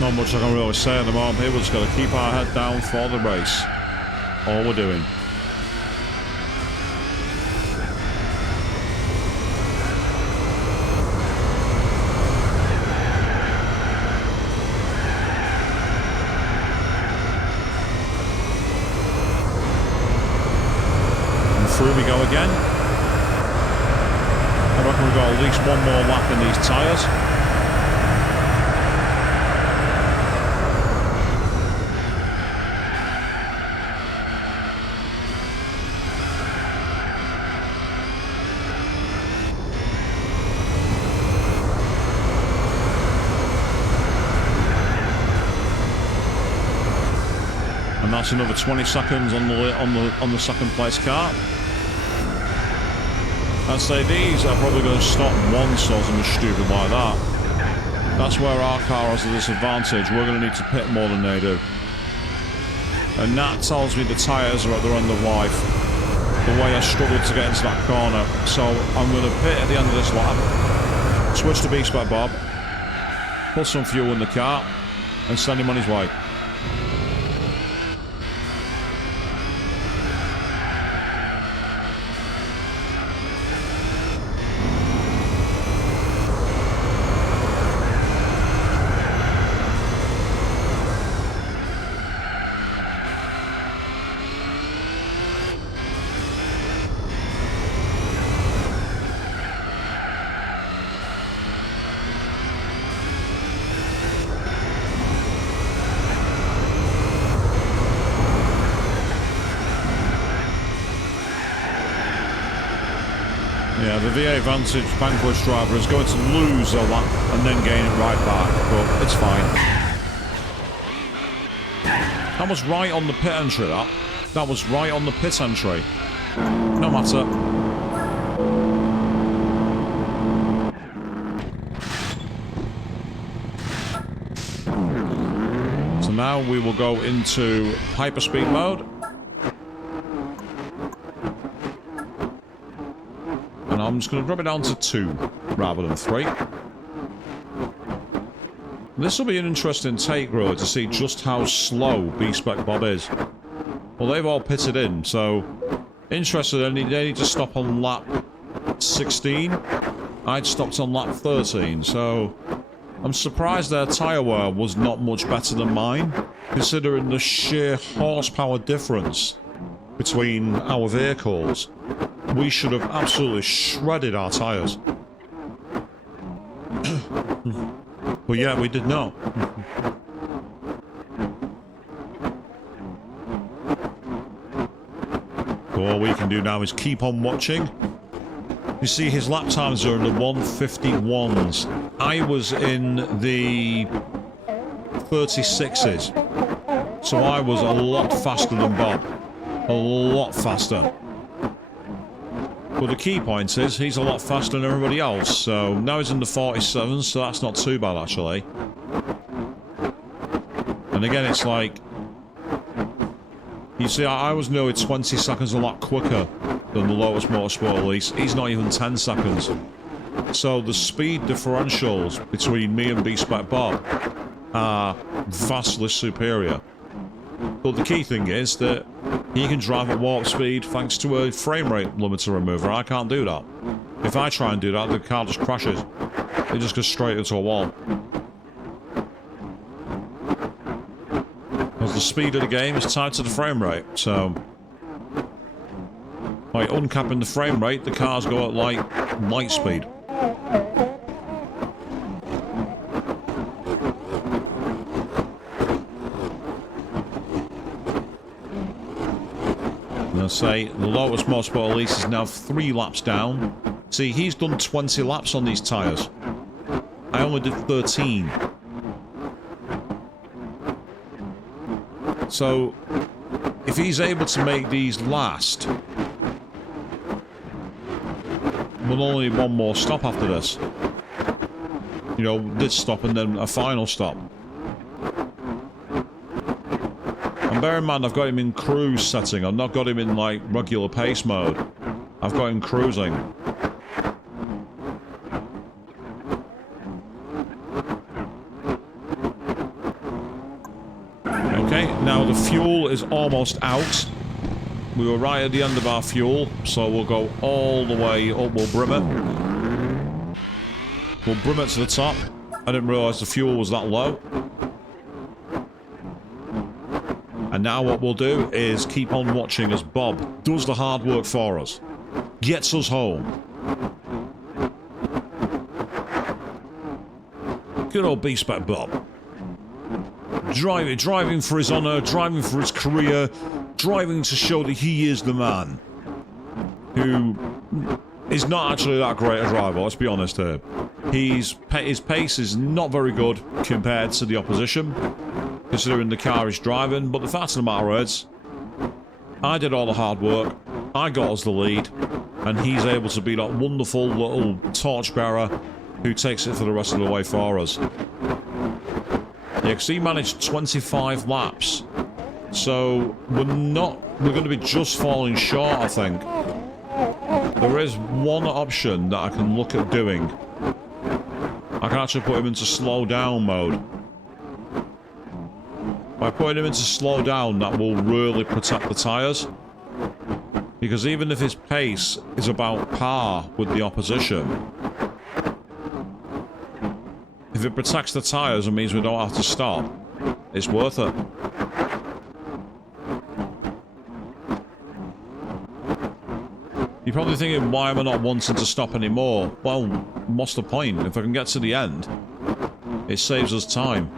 Not much I can really say at the moment here. We're just got to keep our head down for the race. All we're doing. And through we go again. I reckon we've got at least one more lap in these tyres. And that's another 20 seconds on the second place car. I'd say these are probably going to stop once or something stupid like that. That's where our car has a disadvantage. We're going to need to pit more than they do. And that tells me the tyres are at their end of life. The way I struggled to get into that corner. So I'm going to pit at the end of this lap. Switch to B-Spec Bob. Put some fuel in the car. And send him on his way. Yeah, the V8 Vantage Vanquish driver is going to lose a lap and then gain it right back, but it's fine. That was right on the pit entry, that. That was right on the pit entry. No matter. So now we will go into hyperspeed mode. And I'm just going to drop it down to 2 rather than 3. This will be an interesting take, really, to see just how slow B-Spec Bob is. Well, they've all pitted in, so interested. They need to stop on lap 16. I'd stopped on lap 13, so I'm surprised their tyre wear was not much better than mine, considering the sheer horsepower difference between our vehicles. We should have absolutely shredded our tyres. But yeah, we did not. All we can do now is keep on watching. You see his lap times are in the 151s. I was in the 36s. So I was a lot faster than Bob. A lot faster. But the key point is he's a lot faster than everybody else. So now he's in the 47s, so that's not too bad actually. And again, it's like, you see, I was nearly 20 seconds a lot quicker than the Lotus Motorsport Elise. He's not even 10 seconds. So the speed differentials between me and B-Spec Bob are vastly superior. But the key thing is that he can drive at warp speed thanks to a frame rate limiter remover. I can't do that. If I try and do that, the car just crashes. It just goes straight into a wall. Because the speed of the game is tied to the frame rate, so by uncapping the frame rate, the cars go at light speed. And I say the Lotus Motorsport Elise is now 3 laps down. See, he's done 20 laps on these tyres. I only did 13. So, if he's able to make these last, we'll only need one more stop after this. You know, this stop and then a final stop. And bear in mind, I've got him in cruise setting. I've not got him in, like, regular pace mode. I've got him cruising. Okay, now the fuel is almost out. We were right at the end of our fuel, so we'll go all the way up. We'll brim it. We'll brim it to the top. I didn't realise the fuel was that low. And now what we'll do is keep on watching as Bob does the hard work for us. Gets us home. Good old B-Spec Bob. Driving for his honour, driving for his career, driving to show that he is the man who is not actually that great a driver, let's be honest here. His pace is not very good compared to the opposition, considering the car he's driving, but the fact of the matter is, I did all the hard work, I got us the lead, and he's able to be that wonderful little torchbearer who takes it for the rest of the way for us. Yeah, because he managed 25 laps. So, we're going to be just falling short, I think. There is one option that I can look at doing. I can actually put him into slow down mode. By putting him into slow down, that will really protect the tyres. Because even if his pace is about par with the opposition, if it protects the tyres and means we don't have to stop, it's worth it. You're probably thinking, why am I not wanting to stop anymore? Well, what's the point? If I can get to the end, it saves us time.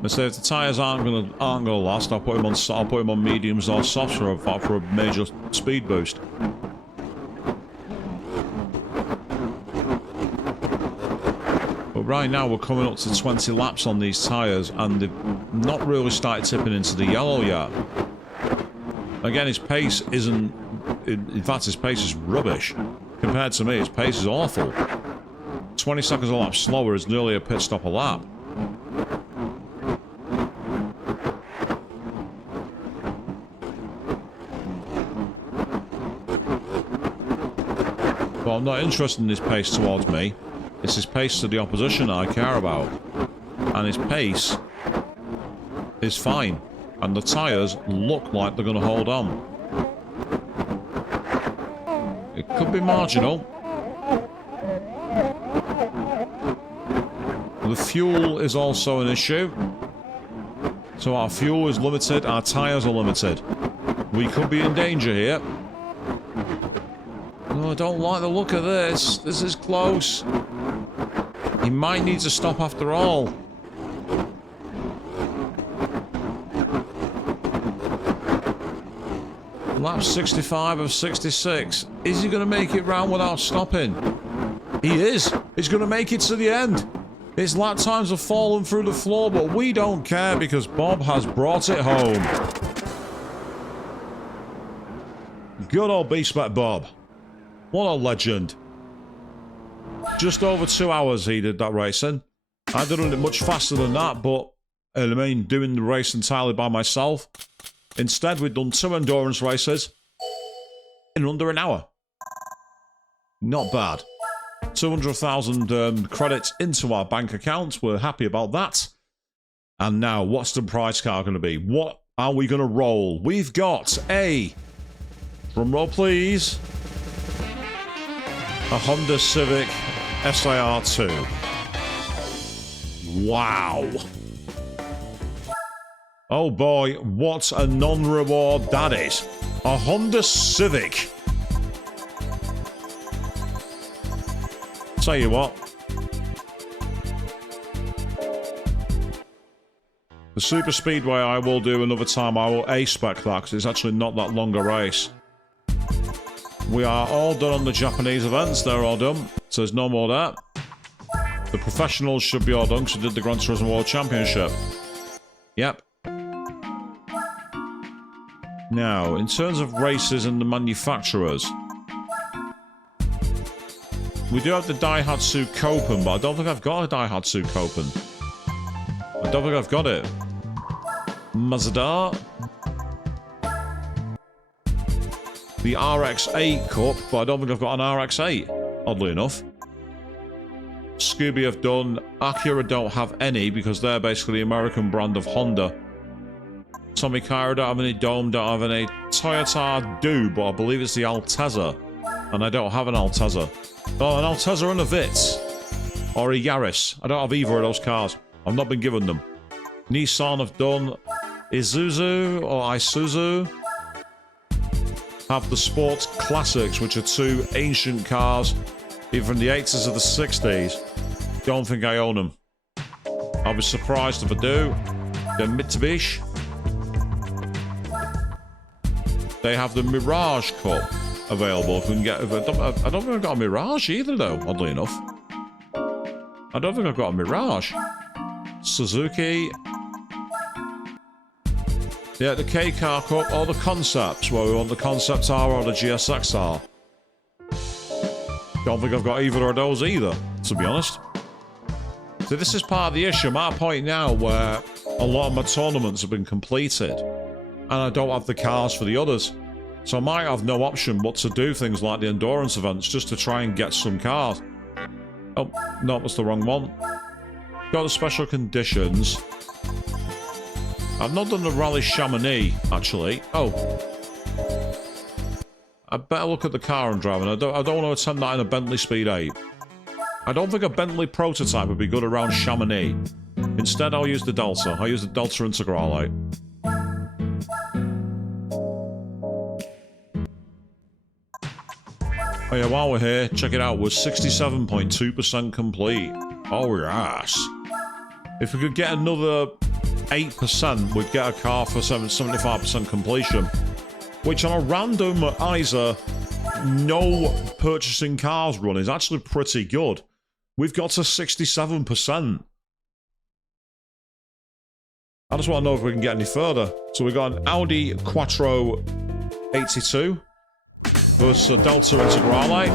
And so if the tyres aren't gonna last, I'll put him on mediums or softs for a major speed boost. Right now we're coming up to 20 laps on these tyres and they've not really started tipping into the yellow yet. Again, his pace isn't... In fact, his pace is rubbish. Compared to me, his pace is awful. 20 seconds a lap slower is nearly a pit stop a lap. But I'm not interested in his pace towards me. It's his pace to the opposition I care about. And his pace is fine. And the tyres look like they're going to hold on. It could be marginal. The fuel is also an issue. So our fuel is limited, our tyres are limited. We could be in danger here. Oh, I don't like the look of this. This is close. He might need to stop after all. Lap 65 of 66. Is he going to make it round without stopping? He is. He's going to make it to the end. His lap times have fallen through the floor, but we don't care because Bob has brought it home. Good old B-Spec Bob. What a legend. Just over 2 hours he did that racing. I did it much faster than that, but I mean, doing the race entirely by myself. Instead, we've done 2 endurance races in under an hour. Not bad. 200,000 credits into our bank account. We're happy about that. And now, what's the prize car going to be? What are we going to roll? We've got a... Drum roll, please. A Honda Civic SIR2. Wow. Oh boy, what a non-reward that is. A Honda Civic. Tell you what. The Super Speedway I will do another time. I will A-spec that because it's actually not that long a race. We are all done on the Japanese events. They're all done. So there's no more there. The professionals should be all done because we did the Gran Turismo World Championship. Yep. Now, in terms of races and the manufacturers, we do have the Daihatsu Copen, but I don't think I've got a Daihatsu Copen. I don't think I've got it. Mazda. The RX-8 Cup, but I don't think I've got an RX-8, oddly enough. Scooby have done. Acura don't have any because they're basically the American brand of Honda. Tommy Kyra don't have any. Dome don't have any. Toyota do, but I believe it's the Altezza. And I don't have an Altezza. Oh, an Altezza and a Vitz. Or a Yaris. I don't have either of those cars. I've not been given them. Nissan have done. Isuzu or Isuzu have the Sports Classics, which are 2 ancient cars, either from the 80s or the 60s. Don't think I own them. I'll be surprised if I do. The Mitsubishis. They have the Mirage Cup available. If we can get, I don't think I've got a Mirage either, though. Oddly enough, I don't think I've got a Mirage. Suzuki. Yeah, the K-Car Cup or the Concepts, where we want the Concept R or the GSX-R. Don't think I've got either of those either, to be honest. So this is part of the issue. I'm at a point now where a lot of my tournaments have been completed, and I don't have the cars for the others. So I might have no option but to do things like the endurance events just to try and get some cars. Oh, no, that's the wrong one. Got the special conditions. I've not done the Rally Chamonix, actually. Oh. I better look at the car I'm driving. I don't want to attempt that in a Bentley Speed 8. I don't think a Bentley prototype would be good around Chamonix. Instead, I'll use the Delta. I'll use the Delta Integrale. Oh yeah, while we're here, check it out. We're 67.2% complete. Oh yes. If we could get another 8%, we'd get a car for 75% completion. Which on a randomizer, no purchasing cars run is actually pretty good. We've got to 67%. I just want to know if we can get any further. So we've got an Audi Quattro 82 versus a Delta Integrale.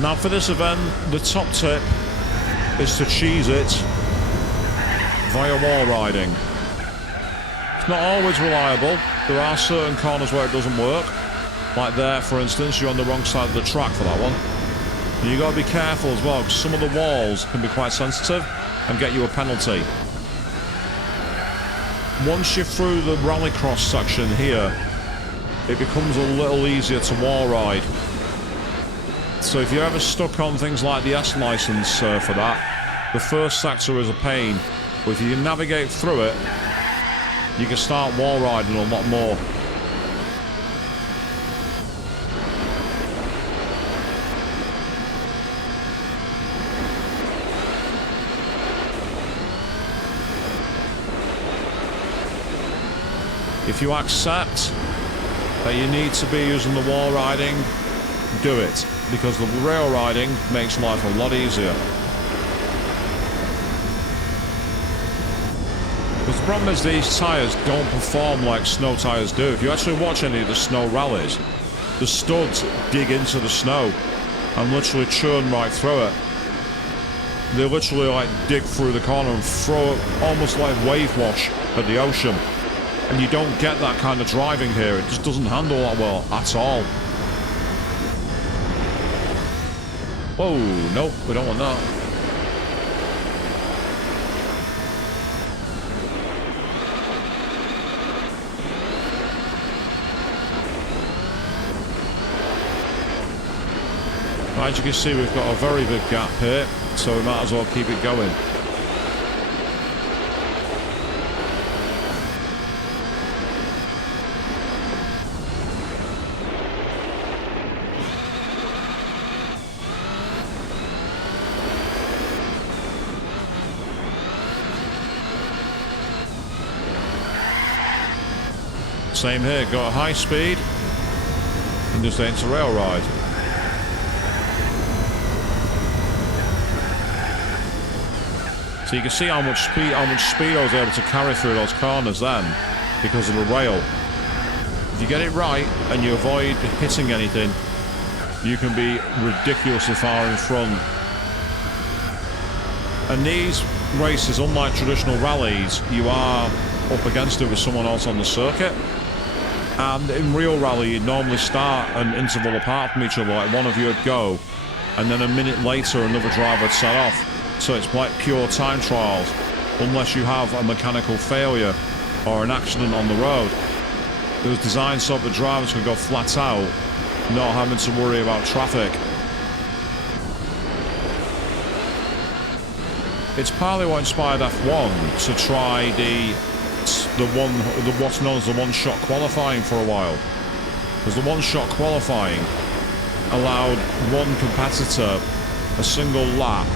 Now for this event, the top tip is to cheese it via wall riding. It's not always reliable. There are certain corners where it doesn't work. Like there, for instance, you're on the wrong side of the track for that one. And you've got to be careful as well, because some of the walls can be quite sensitive and get you a penalty. Once you're through the rallycross section here, it becomes a little easier to wall ride. So if you're ever stuck on things like the S license for that, the first sector is a pain. But if you navigate through it, you can start wall riding a lot more. If you accept that you need to be using the wall riding, do it, because the rail riding makes life a lot easier. But the problem is these tyres don't perform like snow tyres do. If you actually watch any of the snow rallies, the studs dig into the snow and literally churn right through it. They literally like dig through the corner and throw it almost like wave wash at the ocean. And you don't get that kind of driving here. It just doesn't handle that well at all. Whoa, nope, we don't want that. As you can see, we've got a very big gap here, so we might as well keep it going. Same here, got a high speed and just enter rail ride. So you can see how much speed I was able to carry through those corners then, because of the rail. If you get it right and you avoid hitting anything, you can be ridiculously far in front. And these races, unlike traditional rallies, you are up against it with someone else on the circuit. And in real rally, you'd normally start an interval apart from each other, like one of you would go, and then a minute later another driver would set off. So it's like pure time trials, unless you have a mechanical failure or an accident on the road. It was designed so the drivers could go flat out, not having to worry about traffic. It's partly what inspired F1 to try what's known as the one-shot qualifying for a while. Because the one-shot qualifying allowed one competitor a single lap,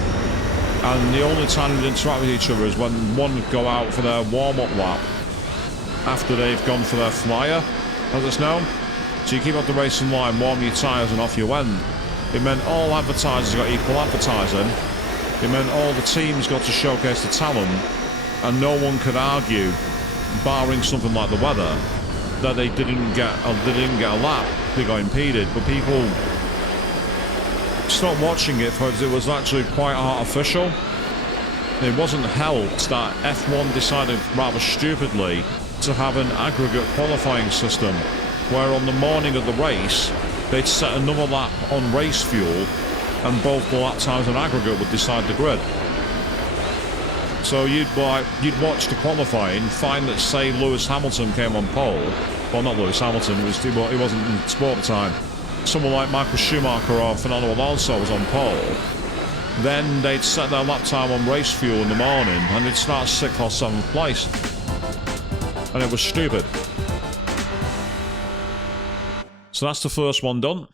and the only time they'd interact with each other is when one would go out for their warm-up lap after they've gone for their flyer, as it's known. So you keep up the racing line, warm your tyres, and off you went. It meant all advertisers got equal advertising. It meant all the teams got to showcase the talent, and no one could argue, barring something like the weather, that they didn't get a lap. They got impeded, but people stopped watching it because it was actually quite artificial. It wasn't helped that F1 decided rather stupidly to have an aggregate qualifying system, where on the morning of the race they'd set another lap on race fuel, and both the lap times and aggregate would decide the grid. So you'd watch the qualifying, find that, say, Lewis Hamilton came on pole. Well, not Lewis Hamilton, he wasn't in sport at the time. Someone like Michael Schumacher or Fernando Alonso was on pole. Then they'd set their lap time on race fuel in the morning, and they'd start 6th or 7th place. And it was stupid. So that's the first one done.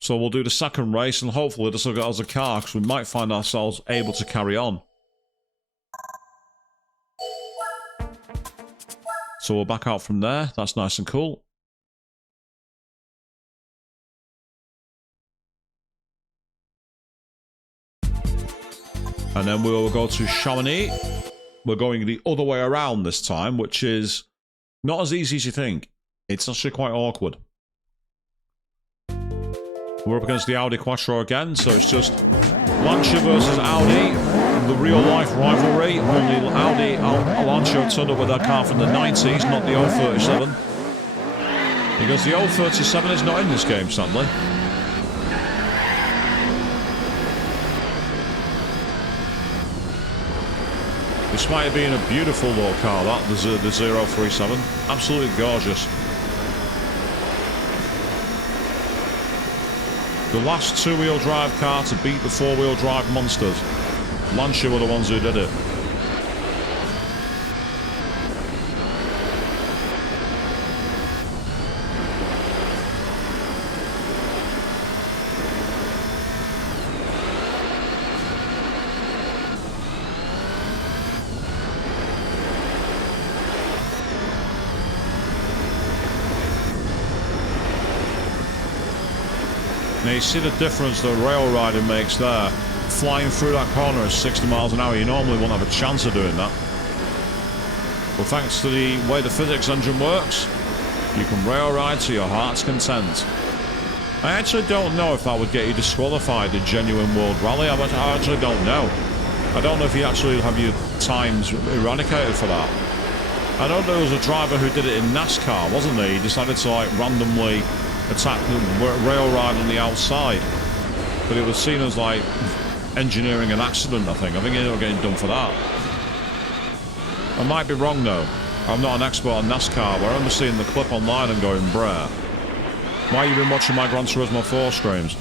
So we'll do the second race, and hopefully this will get us a car, because we might find ourselves able to carry on. So we'll back out from there. That's nice and cool. And then we'll go to Chamonix. We're going the other way around this time, which is not as easy as you think. It's actually quite awkward. We're up against the Audi Quattro again, so it's just Lancia versus Audi, the real-life rivalry. Only Audi Lancia turned up with their car from the 90s, not the 037. Because the 037 is not in this game, sadly. This might have been a beautiful little car, that, the 037. Absolutely gorgeous. The last two-wheel drive car to beat the four-wheel drive monsters. Lancia were the ones who did it. Now you see the difference that rail riding makes there. Flying through that corner at 60 miles an hour, you normally won't have a chance of doing that. But thanks to the way the physics engine works, you can rail ride to your heart's content. I actually don't know if that would get you disqualified in Genuine World Rally. I actually don't know. I don't know if you actually have your times eradicated for that. I know there was a driver who did it in NASCAR, wasn't he? He decided to like randomly attack the rail ride on the outside. But it was seen as like engineering an accident, I think. I think he ended up getting done for that. I might be wrong though. I'm not an expert on NASCAR, but I remember seeing the clip online and going, bruh. Why have you been watching my Gran Turismo 4 streams?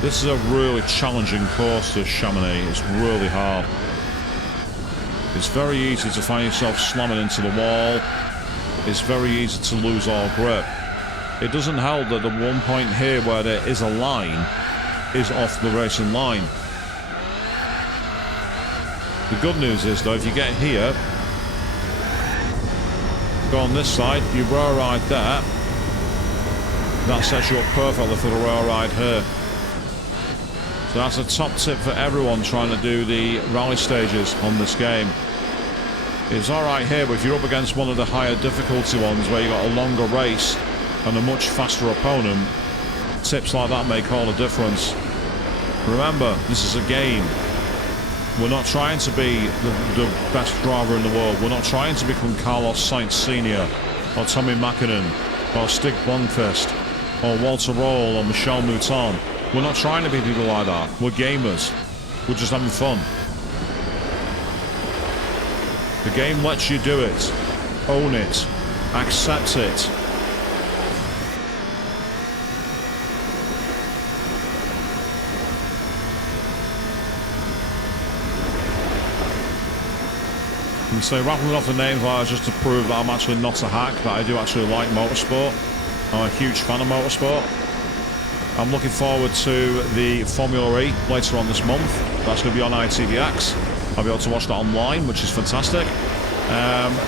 This is a really challenging course, this Chamonix. It's really hard. It's very easy to find yourself slamming into the wall. It's very easy to lose all grip. It doesn't help that the one point here where there is a line is off the racing line. The good news is though, if you get here, go on this side, you rail ride there, that sets you up perfectly for the rail ride here. So that's a top tip for everyone trying to do the rally stages on this game. It's alright here, but if you're up against one of the higher difficulty ones where you've got a longer race and a much faster opponent, tips like that make all the difference. Remember, this is a game. We're not trying to be the best driver in the world. We're not trying to become Carlos Sainz Sr. or Tommy Mäkinen or Stig Blomqvist or Walter Roll or Michel Mouton. We're not trying to be people like that. We're gamers. We're just having fun. The game lets you do it. Own it. Accept it. And so rattling off the names like just to prove that I'm actually not a hack, that I do actually like motorsport. I'm a huge fan of motorsport. I'm looking forward to the Formula E later on this month. That's going to be on ITVX. I'll be able to watch that online, which is fantastic.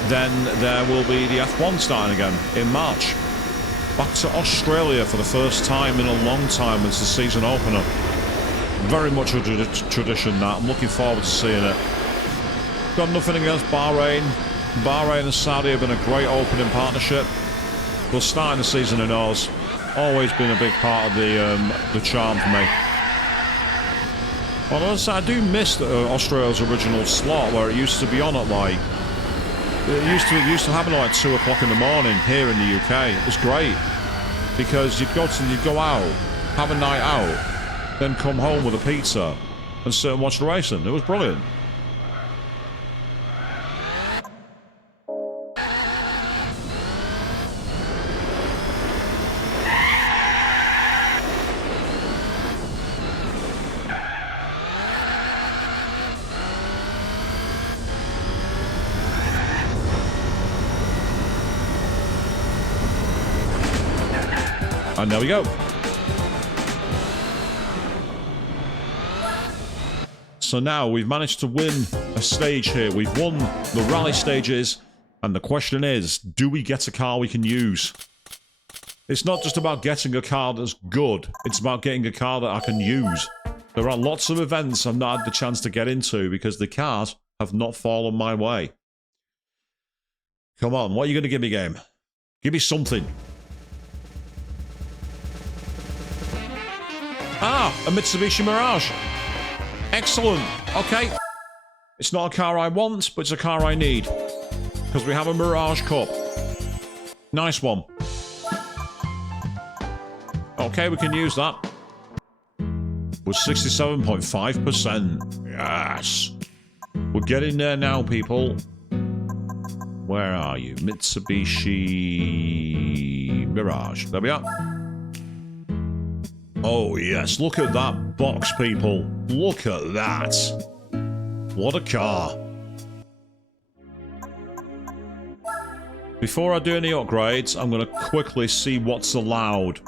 Then there will be the F1 starting again in March. Back to Australia for the first time in a long time as the season opener. Very much a tradition that. I'm looking forward to seeing it. Got nothing against Bahrain. Bahrain and Saudi have been a great opening partnership. We're starting the season in Oz. Always been a big part of the charm for me. Although I do miss Australia's original slot where it used to be on at like... It used to happen at like 2 o'clock in the morning here in the UK. It was great. Because you'd go out, have a night out, then come home with a pizza and sit and watch the racing. It was brilliant. And there we go. So now we've managed to win a stage here. We've won the rally stages. And the question is, do we get a car we can use? It's not just about getting a car that's good. It's about getting a car that I can use. There are lots of events I've not had the chance to get into because the cars have not fallen my way. Come on, what are you going to give me, game? Give me something. Ah, a Mitsubishi Mirage. Excellent. Okay. It's not a car I want, but it's a car I need. Because we have a Mirage Cup. Nice one. Okay, we can use that. With 67.5%. Yes. We're getting there now, people. Where are you? Mitsubishi Mirage. There we are. Oh, yes. Look at that box, people. Look at that. What a car. Before I do any upgrades, I'm going to quickly see what's allowed.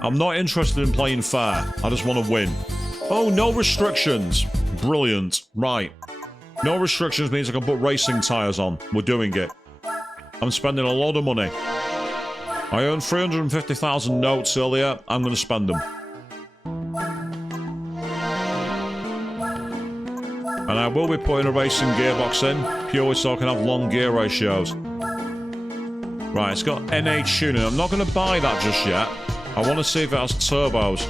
I'm not interested in playing fair. I just want to win. Oh, no restrictions. Brilliant. Right. No restrictions means I can put racing tyres on. We're doing it. I'm spending a lot of money. I earned 350,000 notes earlier. I'm going to spend them. And I will be putting a racing gearbox in, purely so I can have long gear ratios. Right, it's got NA tuning. I'm not going to buy that just yet. I want to see if it has turbos.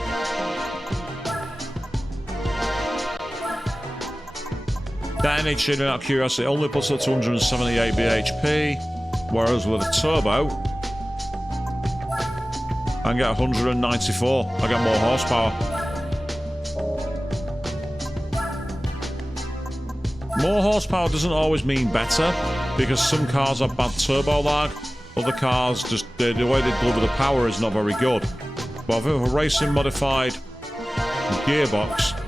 That NA tuning, out of curiosity, only puts it to 278 bhp, whereas with a turbo, I can get 194. I get more horsepower. More horsepower doesn't always mean better, because some cars have bad turbo lag. Other cars, just the way they deliver the power is not very good. But if a racing modified gearbox,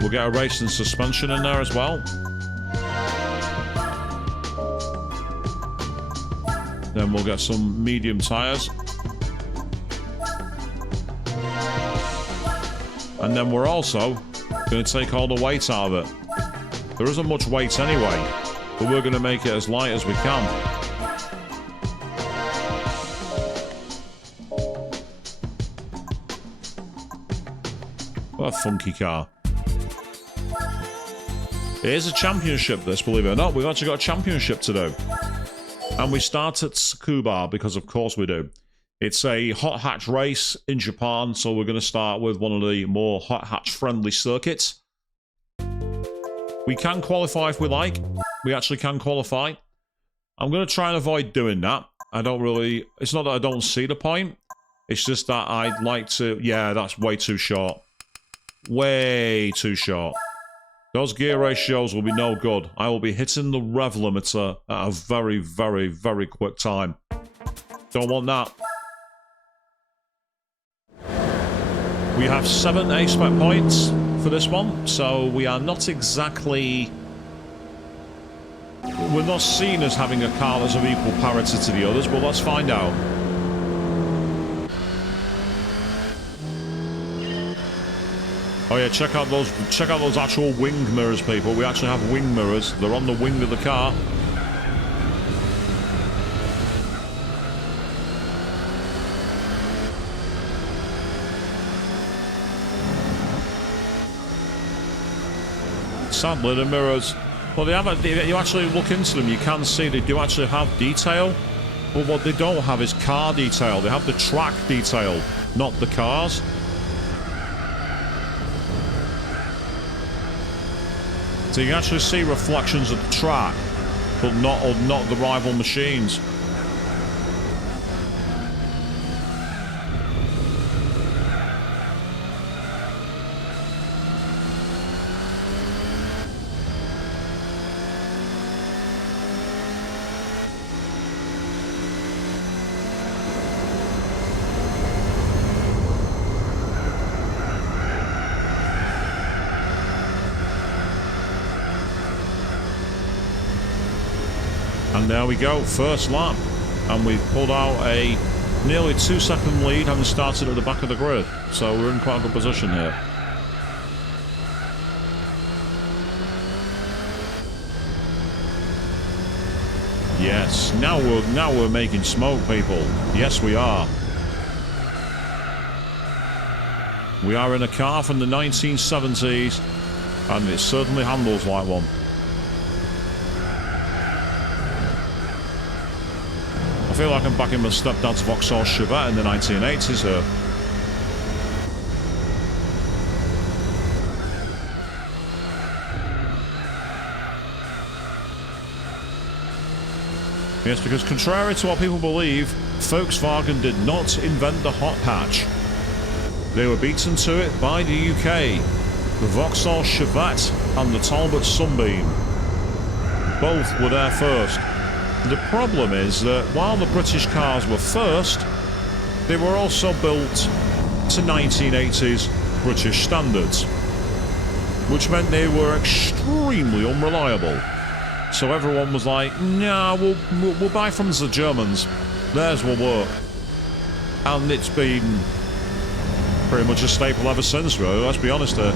we'll get a racing suspension in there as well. Then we'll get some medium tyres. And then we're also going to take all the weight out of it. There isn't much weight anyway, but we're going to make it as light as we can. What a funky car. It is a championship, this, believe it or not. We've actually got a championship to do. And we start at Tsukuba, because of course we do. It's a hot hatch race in Japan, so we're going to start with one of the more hot hatch friendly circuits. We can qualify if we like. We actually can qualify. I'm going to try and avoid doing that. I don't really... It's not that I don't see the point. It's just that I'd like to... Yeah, that's way too short. Way too short. Those gear ratios will be no good. I will be hitting the rev limiter at a very, very, very quick time. Don't want that. We have 7 A-spec points for this one, so we are not exactly... We're not seen as having a car that's of equal parity to the others, but let's find out. Oh yeah, check out those actual wing mirrors, people. We actually have wing mirrors. They're on the wing of the car. Sadly, the mirrors, well, they have. You actually look into them, you can see they do actually have detail, but what they don't have is car detail. They have the track detail, not the cars. So you can actually see reflections of the track, but not the rival machines. And there we go, first lap. And we've pulled out a nearly 2-second lead, having started at the back of the grid. So we're in quite a good position here. Yes, now we're making smoke, people. Yes, we are. We are in a car from the 1970s, and it certainly handles like one. I feel like I'm back in my stepdad's Vauxhall Chevette in the 1980s here. Yes, because contrary to what people believe, Volkswagen did not invent the hot hatch. They were beaten to it by the UK, the Vauxhall Chevette and the Talbot Sunbeam. Both were there first. The problem is that while the British cars were first, they were also built to 1980s British standards, which meant they were extremely unreliable. So everyone was like, nah, we'll buy from the Germans. Theirs will work. And it's been pretty much a staple ever since, really. Let's be honest here.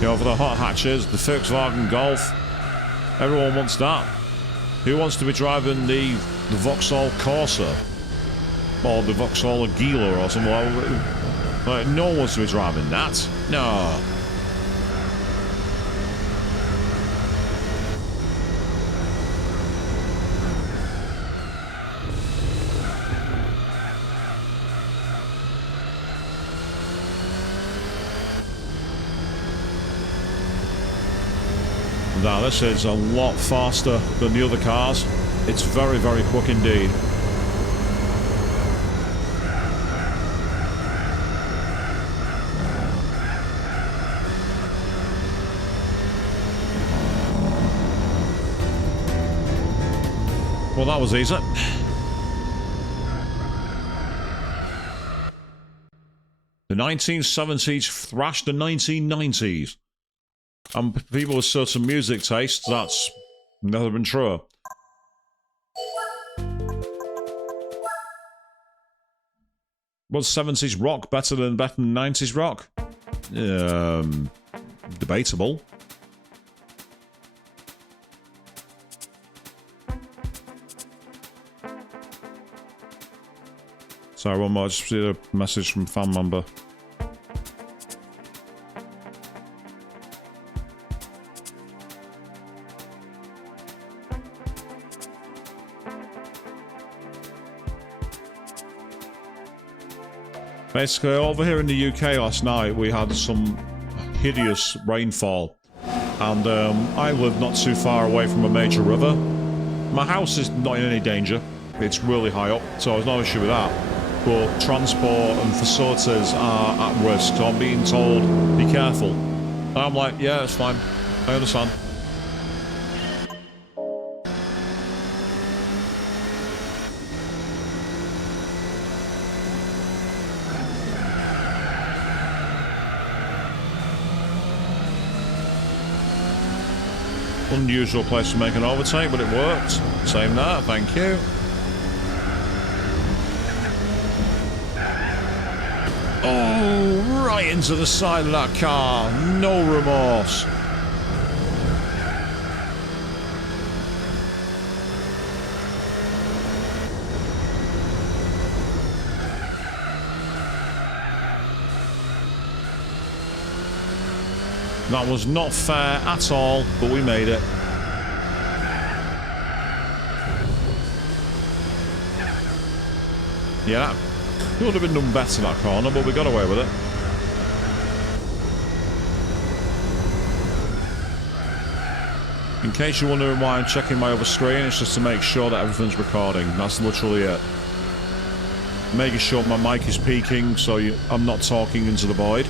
You know, for the hot hatches, the Volkswagen Golf, everyone wants that. Who wants to be driving the Vauxhall Corsa? Or the Vauxhall Aguila or something like, no one wants to be driving that. No. Now this is a lot faster than the other cars. It's very, very quick indeed. Well, that was easy. The 1970s thrashed the 1990s. And people with certain music tastes, that's never been true. Was 70s rock better than 90s rock? Debatable. Sorry, one more. I just see a message from fan member. Basically, over here in the UK last night, we had some hideous rainfall. And I live not too far away from a major river. My house is not in any danger. It's really high up, so there's no issue with that. But transport and facilities are at risk, so I'm being told, be careful. And I'm like, yeah, it's fine. I understand. Unusual place to make an overtake, but it worked. Same there, thank you. Oh, right into the side of that car. No remorse. That was not fair at all, but we made it. Yeah, it would have been done better that corner, but we got away with it. In case you're wondering why I'm checking my other screen, it's just to make sure that everything's recording. That's literally it. Making sure my mic is peaking so I'm not talking into the void.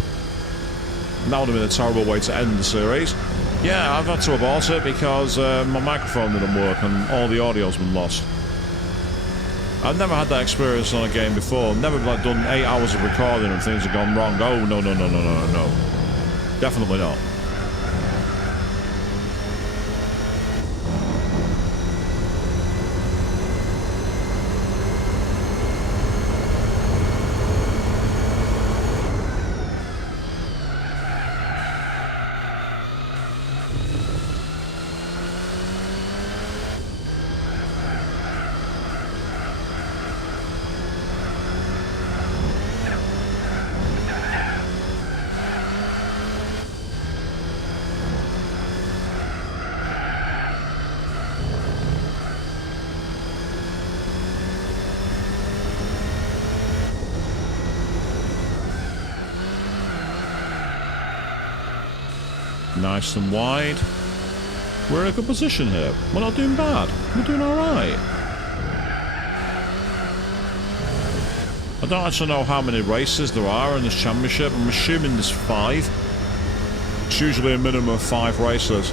That would have been a terrible way to end the series. Yeah, I've had to abort it because my microphone didn't work and all the audio's been lost. I've never had that experience on a game before. I've never like done 8 hours of recording and things have gone wrong. Oh, no. Definitely not. Nice and wide. We're in a good position here. We're not doing bad. We're doing alright. I don't actually know how many races there are in this championship. I'm assuming there's 5. It's usually a minimum of 5 races.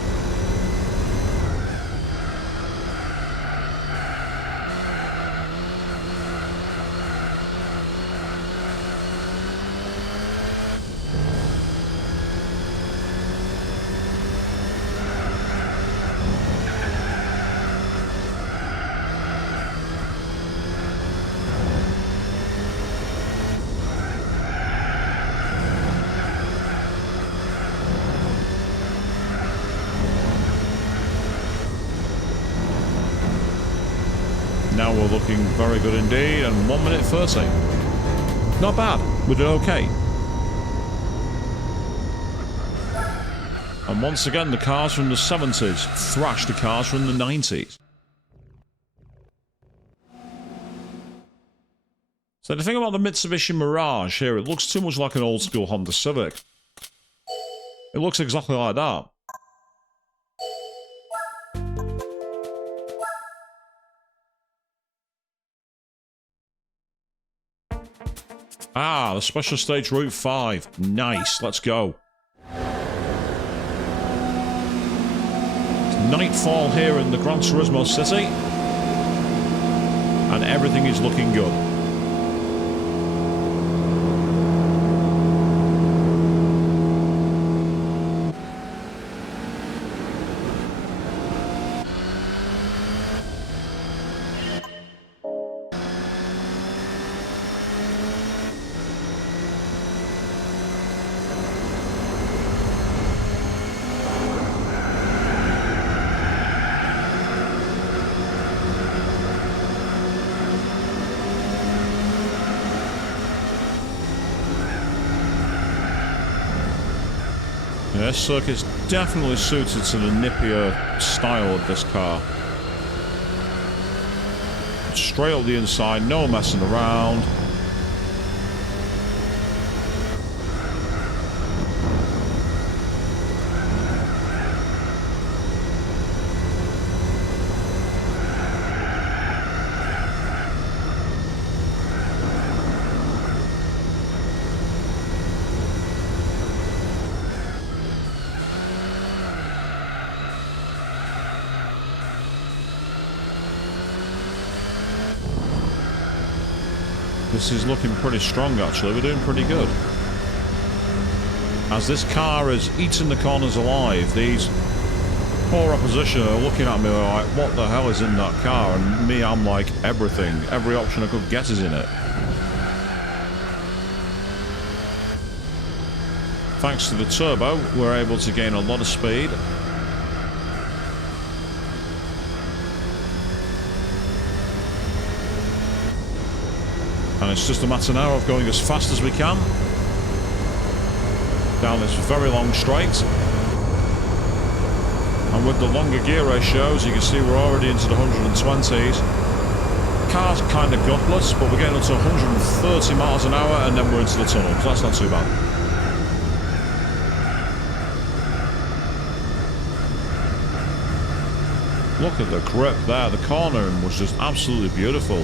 Now we're looking very good indeed, and 1 minute 30. Not bad. We did okay. And once again, the cars from the 70s thrashed the cars from the 90s. So the thing about the Mitsubishi Mirage here, it looks too much like an old school Honda Civic. It looks exactly like that. Ah, the Special Stage Route 5. Nice, let's go. It's nightfall here in the Gran Turismo city. And everything is looking good. This circuit's definitely suited to the nippier style of this car. Straight up the inside, no messing around. This is looking pretty strong, actually. We're doing pretty good. As this car is eating the corners alive, these poor opposition are looking at me like, what the hell is in that car? And me, I'm like, everything. Every option I could get is in it. Thanks to the turbo, we're able to gain a lot of speed. And it's just a matter now of going as fast as we can down this very long straight. And with the longer gear ratios, you can see we're already into the 120s. Car's kind of gutless, but we're getting up to 130 miles an hour and then we're into the tunnel, so that's not too bad. Look at the grip there, the cornering was just absolutely beautiful.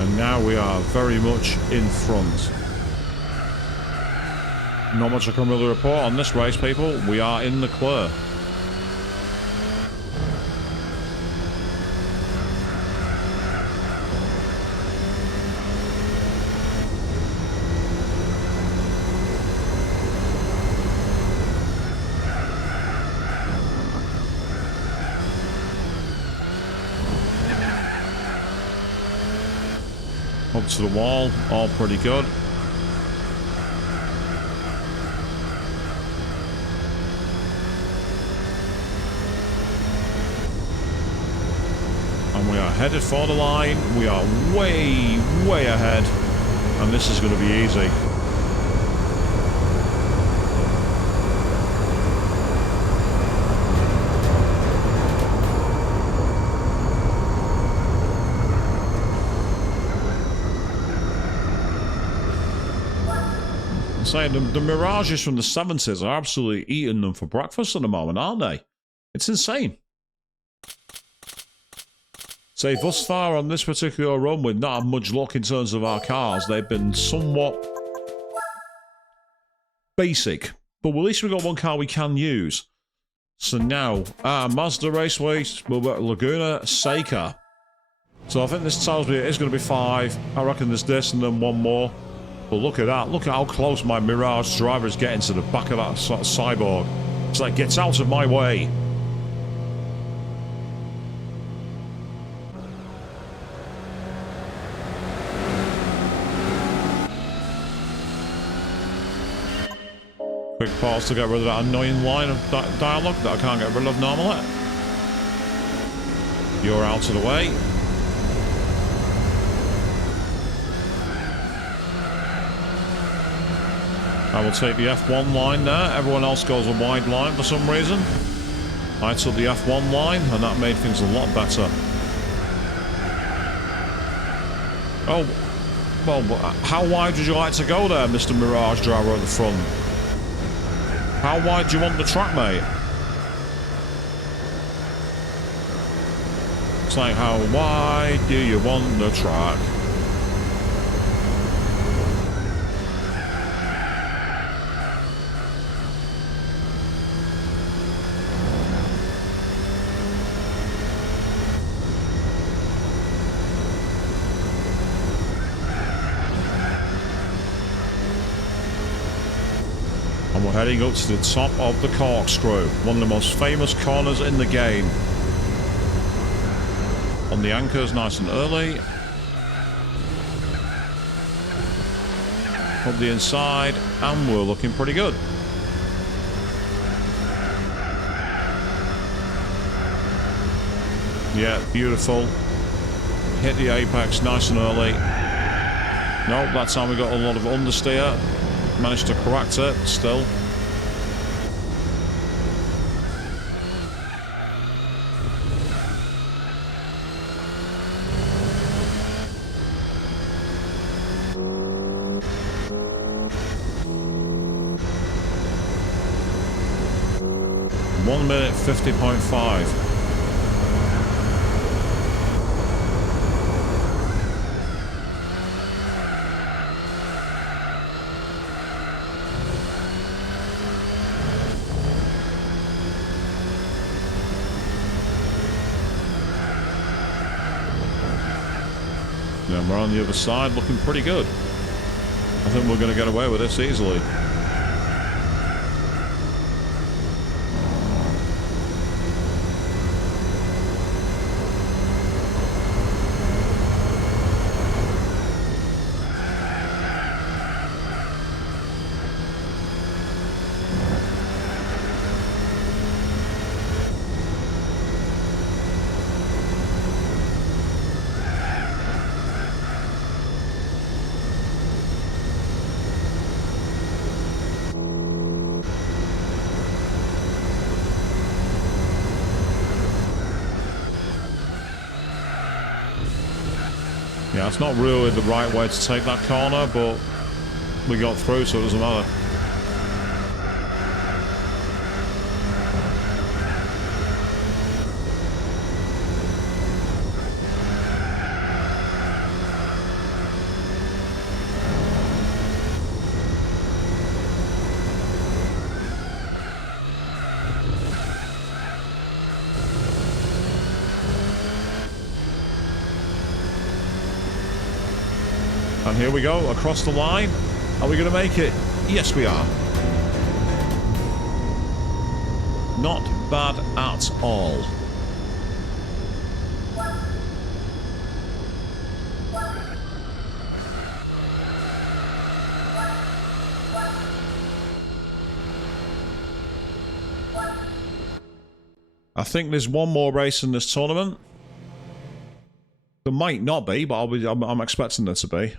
And now we are very much in front. Not much I can really report on this race, people. We are in the clear. Up to the wall, all pretty good. And we are headed for the line. We are way, way ahead. And this is going to be easy. Saying the Mirages from the 70s are absolutely eating them for breakfast at the moment, aren't they? It's insane. Say, thus far on this particular run, we've not had much luck in terms of our cars. They've been somewhat basic, but at least we've got one car we can use. So now, Mazda Raceway, we're at Laguna Seca. So I think this tells me it is going to be 5. I reckon there's this and then one more. But look at that. Look at how close my Mirage driver is getting to the back of that sort of cyborg. It's like, gets out of my way. Quick pause to get rid of that annoying line of dialogue that I can't get rid of normally. You're out of the way. I will take the F1 line there. Everyone else goes a wide line for some reason. I took the F1 line and that made things a lot better. Oh, well, how wide would you like to go there, Mr. Mirage driver at the front? How wide do you want the track, mate? It's like, how wide do you want the track? And we're heading up to the top of the corkscrew, one of the most famous corners in the game. On the anchors, nice and early. Up the inside, and we're looking pretty good. Yeah, beautiful. Hit the apex nice and early. Nope, that time we got a lot of understeer. Managed to correct it, still. Minute 50.5. And we're on the other side, looking pretty good. I think we're going to get away with this easily. Yeah, it's not really the right way to take that corner, but we got through, so it doesn't matter. And here we go, across the line. Are we going to make it? Yes, we are. Not bad at all. I think there's one more race in this tournament. There might not be, but I'm expecting there to be.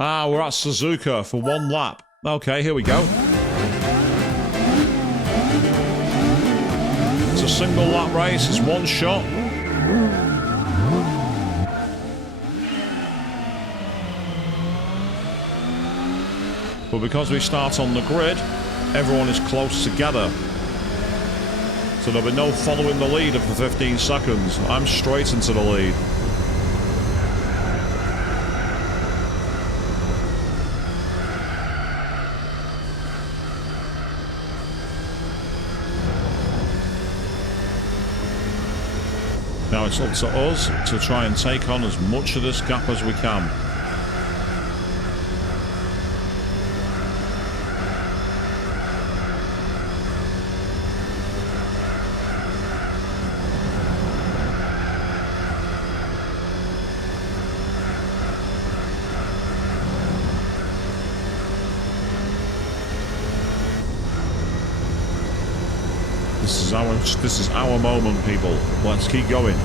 Ah, we're at Suzuka for one lap. Okay, here we go. It's a single lap race, it's one shot. But because we start on the grid, everyone is close together. So So there'll be no following the leader for 15 seconds. I'm straight into the lead. Now it's up to us to try and take on as much of this gap as we can. This is our moment, people. Let's keep going.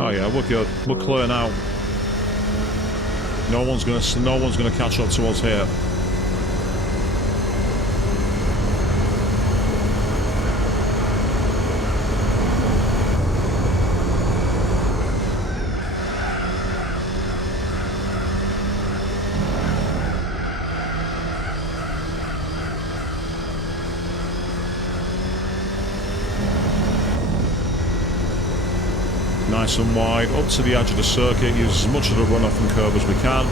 Oh yeah, we're good. We're clear now. No one's gonna catch up to us here. Nice and wide, up to the edge of the circuit, use as much of the runoff and curb as we can.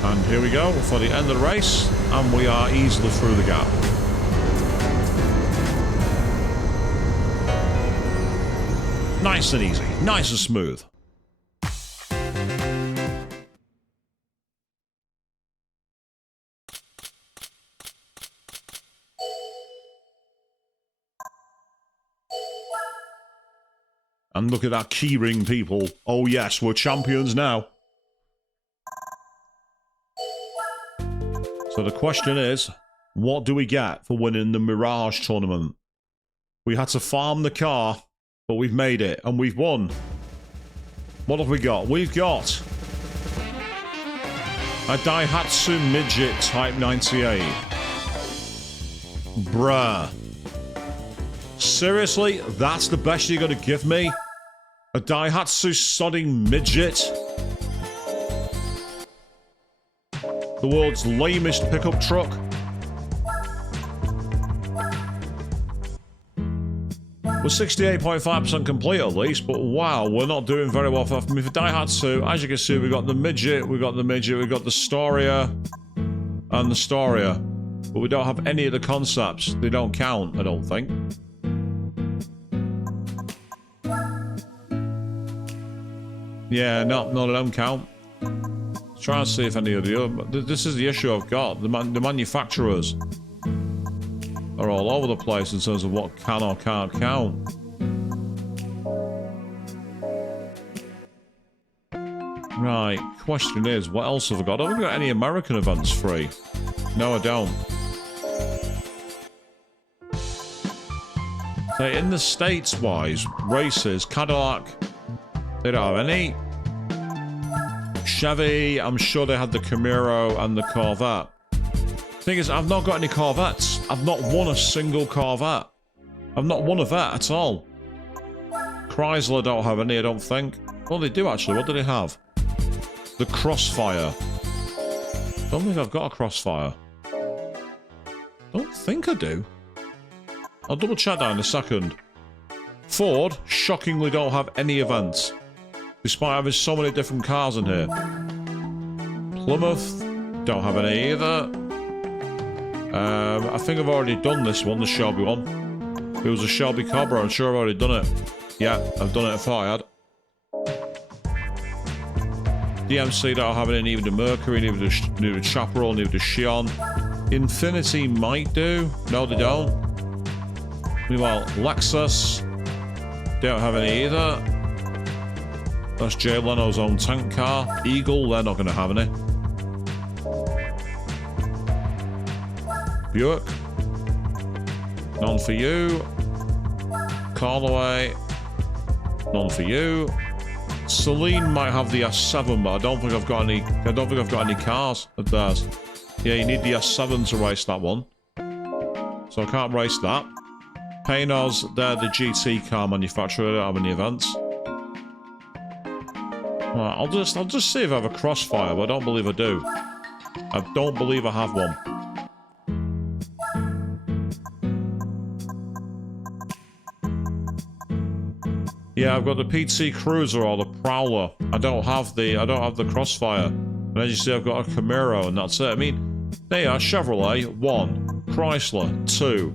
And here we go for the end of the race, and we are easily through the gap. Nice and easy, nice and smooth. And look at that keyring, people. Oh yes, we're champions now. So the question is, what do we get for winning the Mirage tournament? We had to farm the car, but we've made it, and we've won. What have we got? We've got a Daihatsu Midget Type 98. Bruh. Seriously? That's the best you're going to give me? A Daihatsu sodding midget? The world's lamest pickup truck. We're 68.5% complete at least, but wow, we're not doing very well for Daihatsu. As you can see, we've got the midget, we've got the Storia, and the Storia. But we don't have any of the concepts. They don't count, I don't think. Yeah, no, they don't count. Try and see if any of the other... This is the issue I've got. The manufacturers are all over the place in terms of what can or can't count. Right, question is, what else have I got? Have I got any American events free? No, I don't. So in the States-wise, races, Cadillac, they don't have any. Chevy, I'm sure they had the Camaro and the Corvette. Thing is, I've not got any Corvettes. I've not won a single Corvette. I've not won a Vet at all. Chrysler don't have any, I don't think. Well, they do actually. What do they have? The Crossfire. Don't think I've got a Crossfire. Don't think I do. I'll double check that in a second. Ford, shockingly, don't have any events. Despite having so many different cars in here. Plymouth, don't have any either. I think I've already done this one, the Shelby one. It was a Shelby Cobra, I'm sure I've already done it. Yeah, I've done it. I thought I had. DMC don't have it, neither the Mercury, neither the Chaparral, neither the Xion. Infinity might do. No, they don't. Meanwhile, Lexus, they don't have any either. That's Jay Leno's own tank car. Eagle, they're not going to have any. Buick, none for you. Carlaway, none for you. Celine might have the S7, but I don't think I've got any. I don't think I've got any cars of theirs. Yeah, you need the S7 to race that one, so I can't race that. Paynos, they're the GT car manufacturer. They don't have any events. Right, I'll just see if I have a Crossfire, but I don't believe I do. I don't believe I have one. Yeah, I've got the PT Cruiser or the Prowler. I don't have the Crossfire. And as you see, I've got a Camaro, and that's it. I mean, they are Chevrolet 1, Chrysler 2,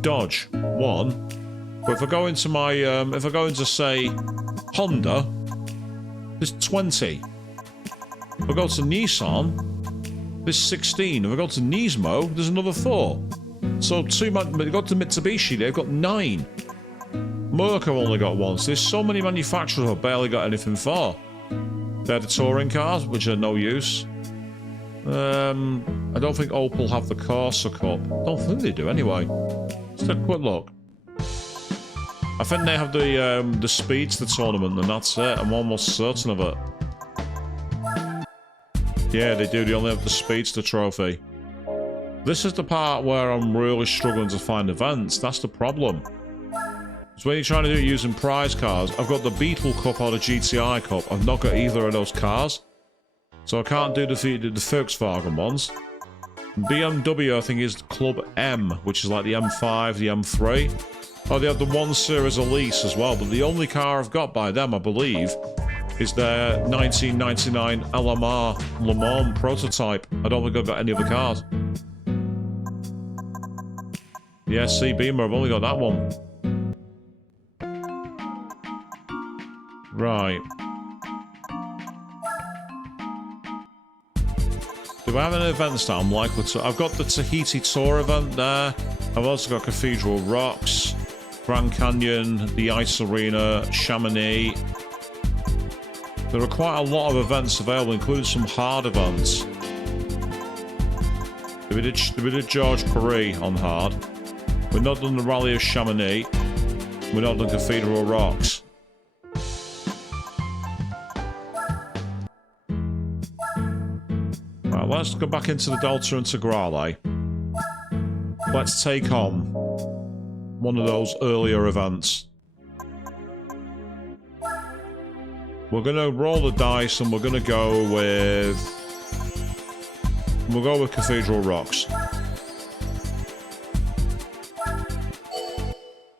Dodge 1. But if I go into my, if I go into say Honda, there's 20. If I go to Nissan, there's 16. If I go to Nismo, there's another 4. So if I go to Mitsubishi, they've got 9. Merc have only got 1. So there's so many manufacturers who have barely got anything for. They're the touring cars, which are no use. I don't think Opel have the Corsa Cup. I don't think they do anyway. Let's take a quick look. I think they have the Speedster tournament, and that's it. I'm almost certain of it. Yeah, they do. They only have the Speedster trophy. This is the part where I'm really struggling to find events. That's the problem. So when you're trying to do it using prize cars, I've got the Beetle Cup or the GTI Cup. I've not got either of those cars. So I can't do the Volkswagen ones. BMW, I think, is Club M, which is like the M5, the M3. Oh, they have the 1 Series Elise as well, but the only car I've got by them, I believe, is their 1999 LMR Le Mans prototype. I don't think I've got any other cars. The SC Beamer, I've only got that one. Right. Do I have any events that I'm likely to... I've got the Tahiti Tour event there. I've also got Cathedral Rocks, Grand Canyon, the Ice Arena, Chamonix. There are quite a lot of events available, including some hard events. We did George Paris on hard. We've not done the Rally of Chamonix. We've not done Cathedral Rocks. Right, let's go back into the Delta Integrale. Let's take on one of those earlier events. We're going to roll the dice and we're going to go with... We'll go with Cathedral Rocks.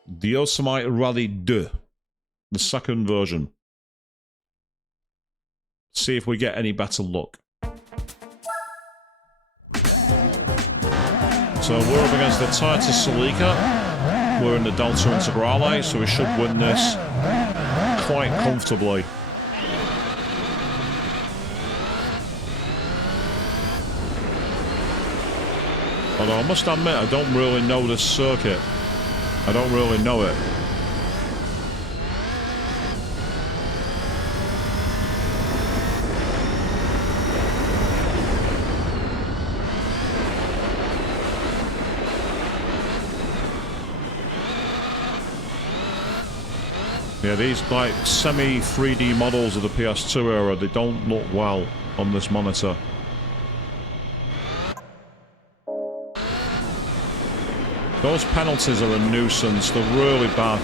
The Yosemite Rally 2. The second version. See if we get any better luck. So we're up against the Toyota Celica. We're in the Delta Integrale, so we should win this quite comfortably. Although I must admit, I don't really know this circuit. I don't really know it. Yeah, these like semi-3D models of the PS2 era, they don't look well on this monitor. Those penalties are a nuisance, they're really bad.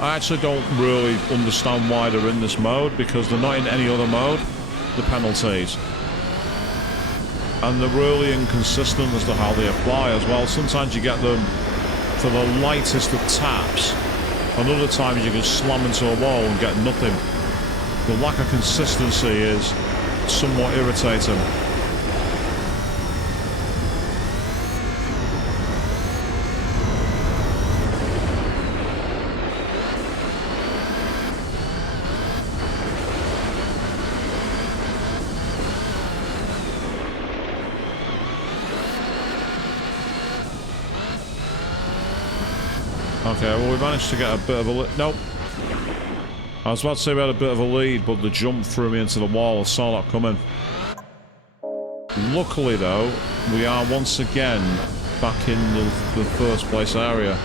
I actually don't really understand why they're in this mode, because they're not in any other mode, the penalties. And they're really inconsistent as to how they apply as well. Sometimes you get them for the lightest of taps, and other times you can slam into a wall and get nothing. The lack of consistency is somewhat irritating. Okay, well, we managed to get a bit of a lead. Nope. I was about to say we had a bit of a lead, but the jump threw me into the wall. I saw that coming. Luckily, though, we are once again back in the first place area.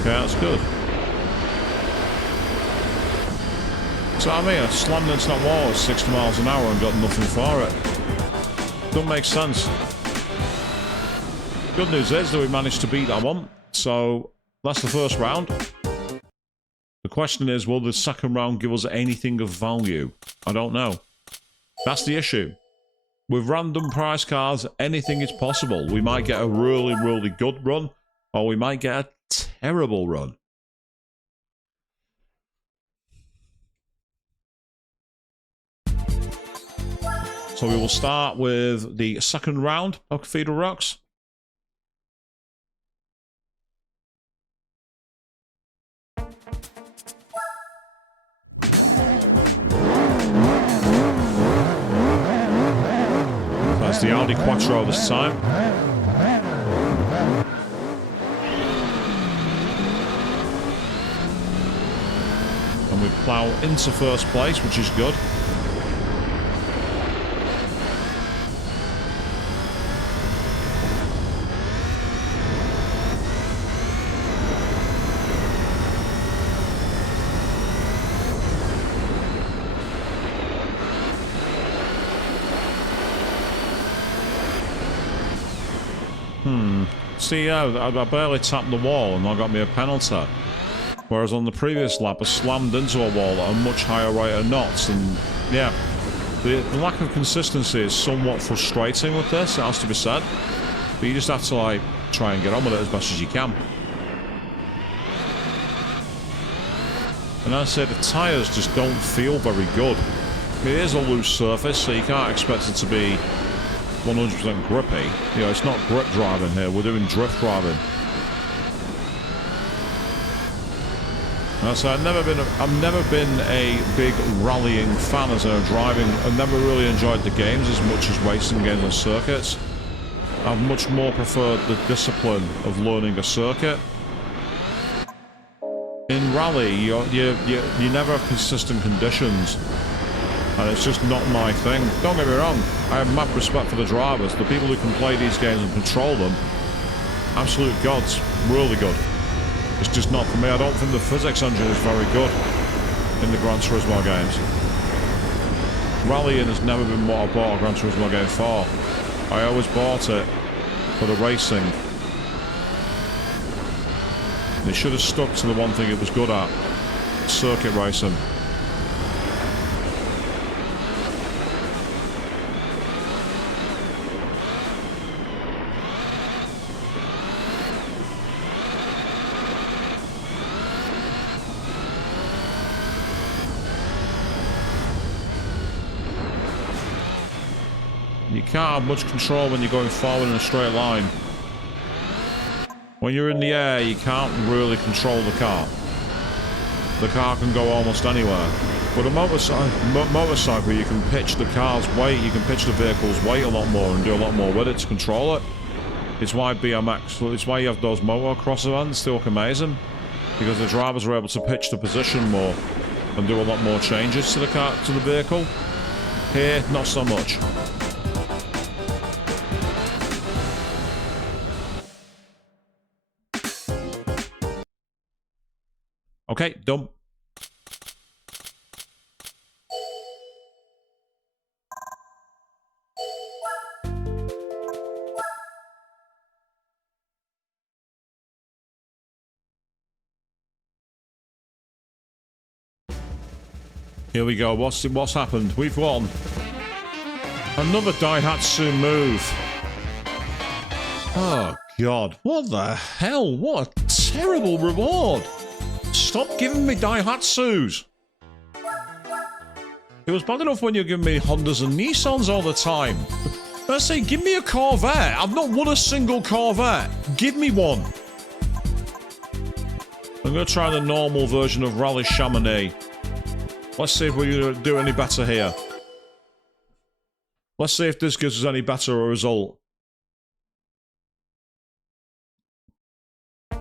Okay, that's good. So I mean, I slammed into that wall at 60 miles an hour and got nothing for it. Don't make sense. Good news is that we managed to beat that one. So that's the first round. The question is, will the second round give us anything of value? I don't know. That's the issue. With random prize cards, anything is possible. We might get a really, really good run, or we might get a terrible run. So we will start with the second round of Cathedral Rocks. That's the Audi Quattro this time. And we plough into first place, which is good. See, I barely tapped the wall and I got me a penalty. Whereas on the previous lap, I slammed into a wall at a much higher rate of knots. And yeah, the lack of consistency is somewhat frustrating with this, it has to be said. But you just have to, like, try and get on with it as best as you can. And as I say, the tyres just don't feel very good. It is a loose surface, so you can't expect it to be 100% grippy. You know, it's not grip driving here, we're doing drift driving. So I've never been a big rallying fan as a driving. I've never really enjoyed the games as much as racing games and circuits. I've much more preferred the discipline of learning a circuit. In rally, you never have consistent conditions. And it's just not my thing. Don't get me wrong, I have mad respect for the drivers. The people who can play these games and control them, absolute gods, really good. It's just not for me. I don't think the physics engine is very good in the Gran Turismo games. Rallying has never been what I bought a Gran Turismo game for. I always bought it for the racing. They should have stuck to the one thing it was good at, circuit racing. You can't have much control when you're going forward in a straight line. When you're in the air, you can't really control the car. The car can go almost anywhere. With a motorcycle, you can pitch the car's weight, you can pitch the vehicle's weight a lot more and do a lot more with it to control it. It's why BMX, it's why you have those motocross events, they look amazing. Because the drivers are able to pitch the position more and do a lot more changes to the car, to the vehicle. Here, not so much. Okay, done. Here we go. What's happened? We've won. Another Daihatsu move. Oh, God. What the hell? What a terrible reward. Stop giving me Daihatsus. It was bad enough when you're giving me Hondas and Nissans all the time. I say, give me a Corvette. I've not won a single Corvette. Give me one. I'm going to try the normal version of Rally Chamonix. Let's see if we do any better here. Let's see if this gives us any better a result. We're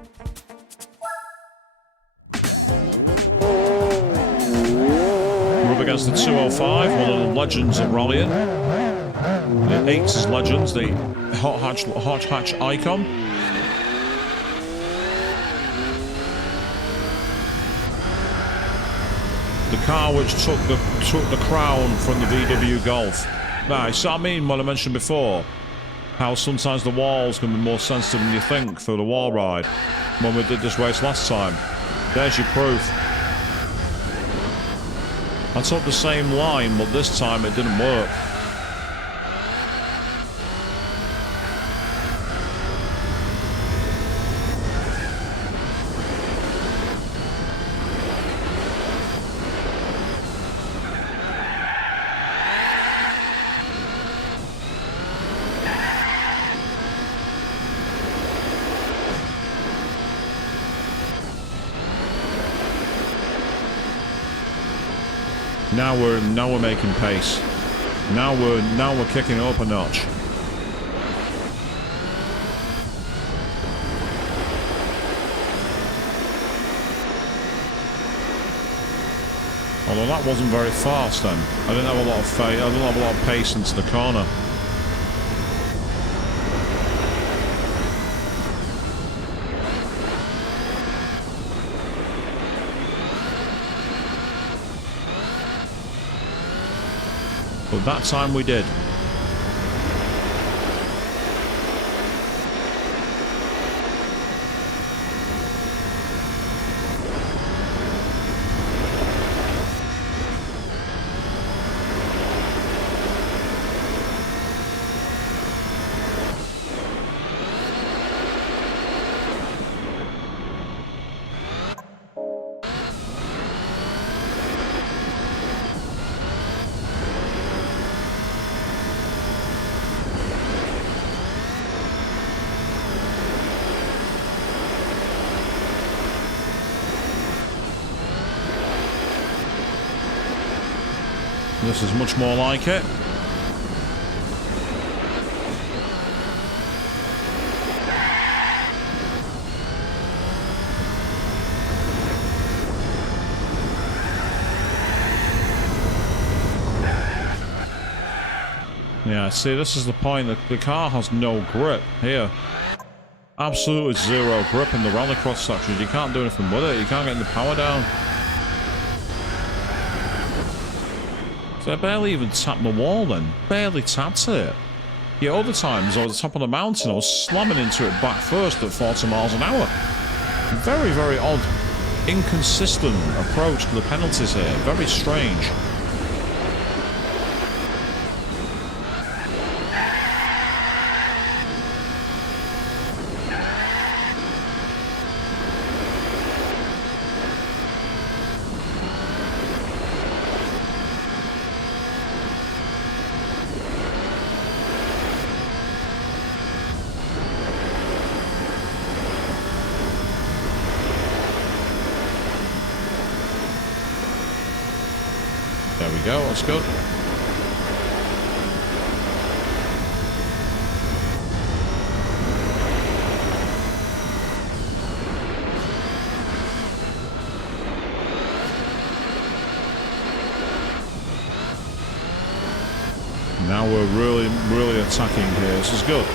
up against the 205, one of the legends of rallying. The 80s legends, the hot hatch icon. The car which took the crown from the VW Golf. Right, so I mean what I mentioned before, how sometimes the walls can be more sensitive than you think for the wall ride. When we did this race last time, there's your proof. I took the same line, but this time it didn't work. Now we're making pace. Now we're kicking up a notch. Although that wasn't very fast then. I didn't have a lot of I didn't have a lot of pace into the corner. But that time we did. This is much more like it. Yeah, see, this is the point. The car has no grip here. Absolutely zero grip in the rallycross sections. You can't do anything with it. You can't get the power down. I barely even tapped the wall then. Barely tapped it. Yeah, other times I was at the top of the mountain, I was slamming into it back first at 40 miles an hour. Very, very odd, inconsistent approach to the penalties here. Very strange. There we go, that's good. Now we're really attacking here. This is good.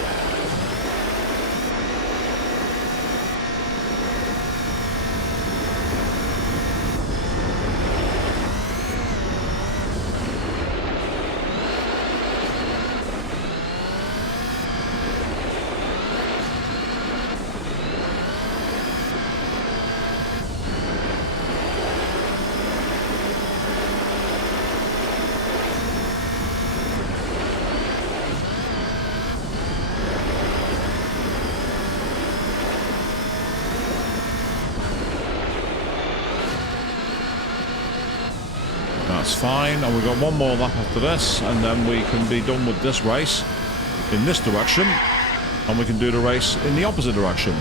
That's fine, and we've got one more lap after this, and then we can be done with this race in this direction, and we can do the race in the opposite direction.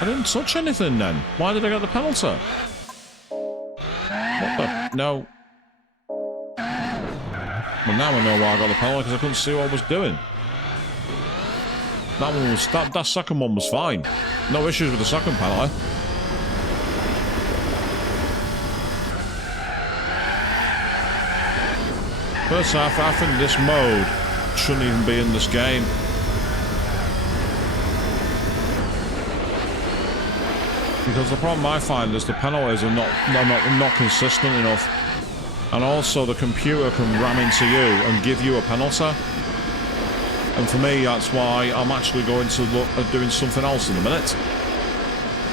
I didn't touch anything then. Why did I get the penalty? What the? No. Well, now I know why I got the penalty, because I couldn't see what I was doing. That one was... That second one was fine. No issues with the second penalty. First half, I think this mode shouldn't even be in this game. Because the problem I find is the penalties are not consistent enough. And also the computer can ram into you and give you a penalty. And for me, that's why I'm actually going to look at doing something else in a minute.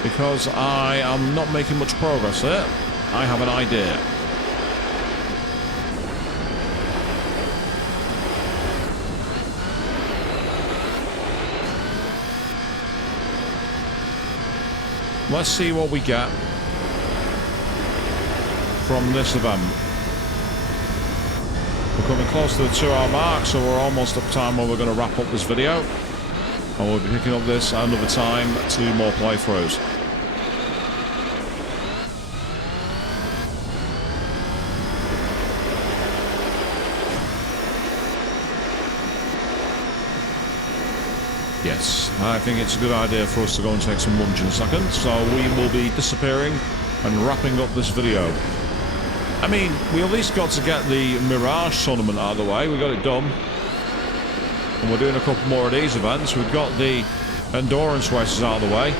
Because I am not making much progress here. I have an idea. Let's see what we get from this event. We're coming close to the 2-hour mark, so we're almost at time where we're going to wrap up this video. And we'll be picking up this another time to do more playthroughs. Yes, I think it's a good idea for us to go and take some lunch in a second, so we will be disappearing and wrapping up this video. I mean, we at least got to get the Mirage tournament out of the way, we got it done. And we're doing a couple more of these events, we've got the endurance races out of the way.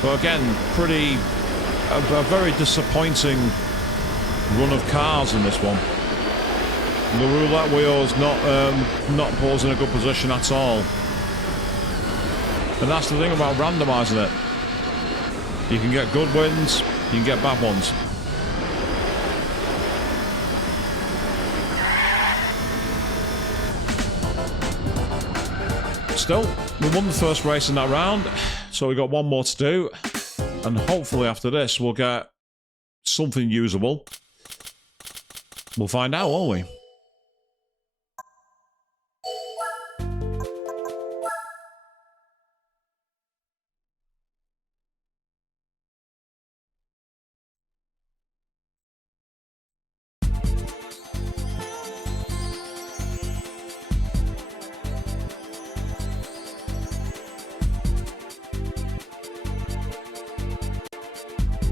But again, a very disappointing run of cars in this one. The roulette wheel's not posing a good position at all. And that's the thing about randomising it. You can get good wins, you can get bad ones. Still, we won the first race in that round, so we got one more to do. And hopefully after this, we'll get something usable. We'll find out, won't we?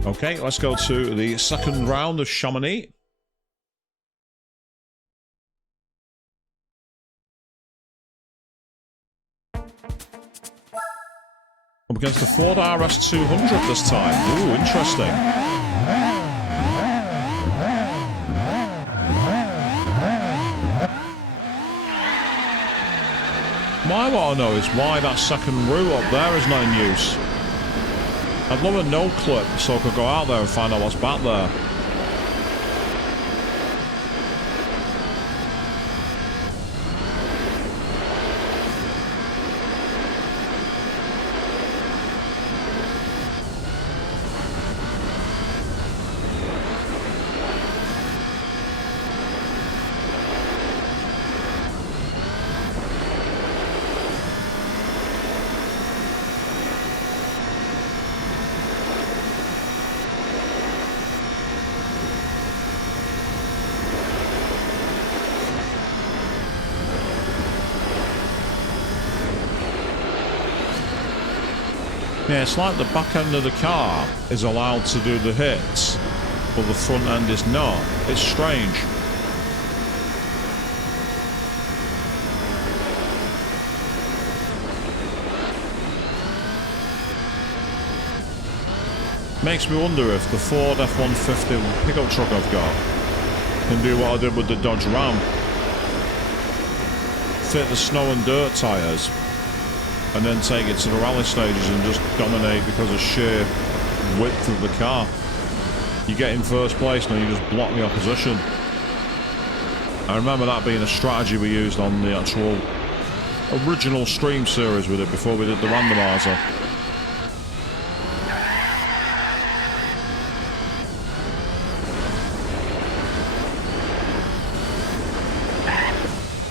Okay, let's go to the second round of Chamonix. Up against the Ford RS200 this time. Ooh, interesting. What I want to know is why that second route up there is not in use. I'd love a no clip so I could go out there and find out what's back there. Yeah, it's like the back end of the car is allowed to do the hits, but the front end is not. It's strange. Makes me wonder if the Ford F-150 pickup truck I've got can do what I did with the Dodge Ram. Fit the snow and dirt tyres and then take it to the rally stages and just dominate because of sheer width of the car. You get in first place and you just block the opposition. I remember that being a strategy we used on the actual original stream series with it before we did the randomizer.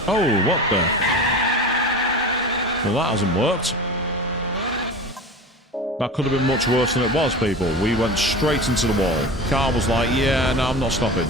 Oh, what the? Well, that hasn't worked. That could have been much worse than it was, people. We went straight into the wall. Car was like, yeah, no, I'm not stopping.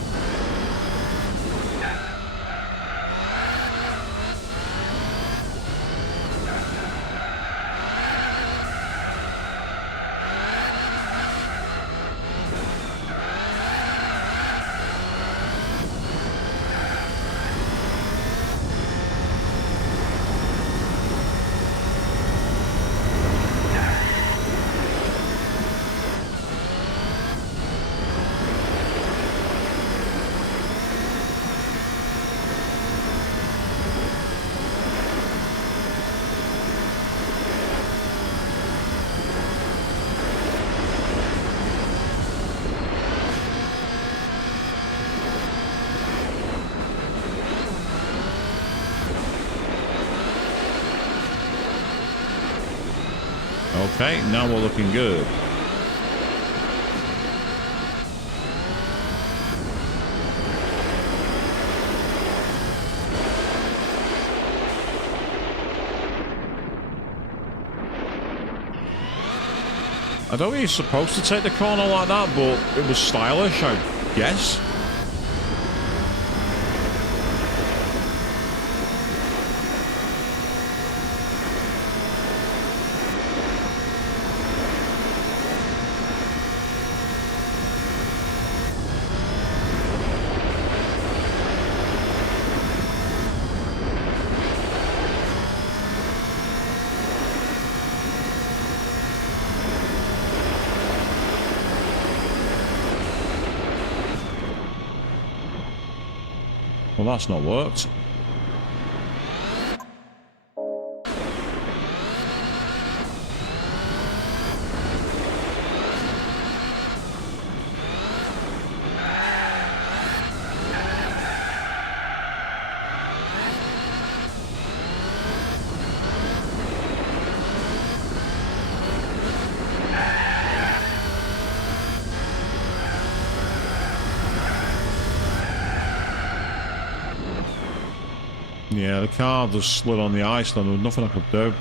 Okay, now we're looking good. I don't think he's supposed to take the corner like that, but it was stylish, I guess. Well, that's not worked. Yeah, the car just slid on the ice then. There was nothing I could do.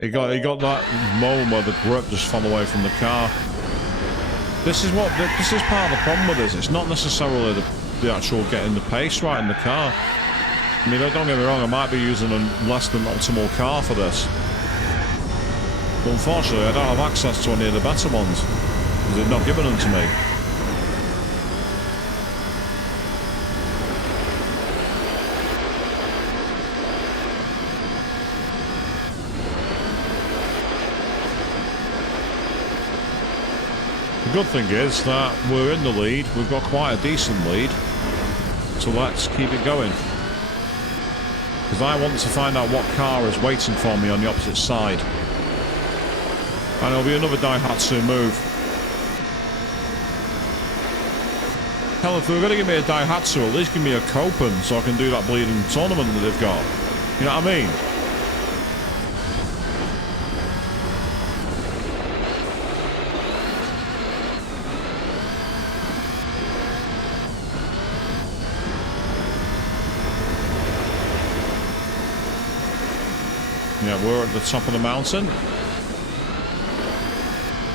He got that moment where the grip just fell away from the car. This is part of the problem with this. It's not necessarily the actual getting the pace right in the car. I mean, don't get me wrong, I might be using a less than optimal car for this. But unfortunately, I don't have access to any of the better ones, because they've not given them to me. The good thing is that we're in the lead. We've got quite a decent lead. So let's keep it going. Because I want to find out what car is waiting for me on the opposite side. And it'll be another Daihatsu move. Hell, if they were going to give me a Daihatsu, at least give me a Copen so I can do that bleeding tournament that they've got. You know what I mean? Yeah, we're at the top of the mountain.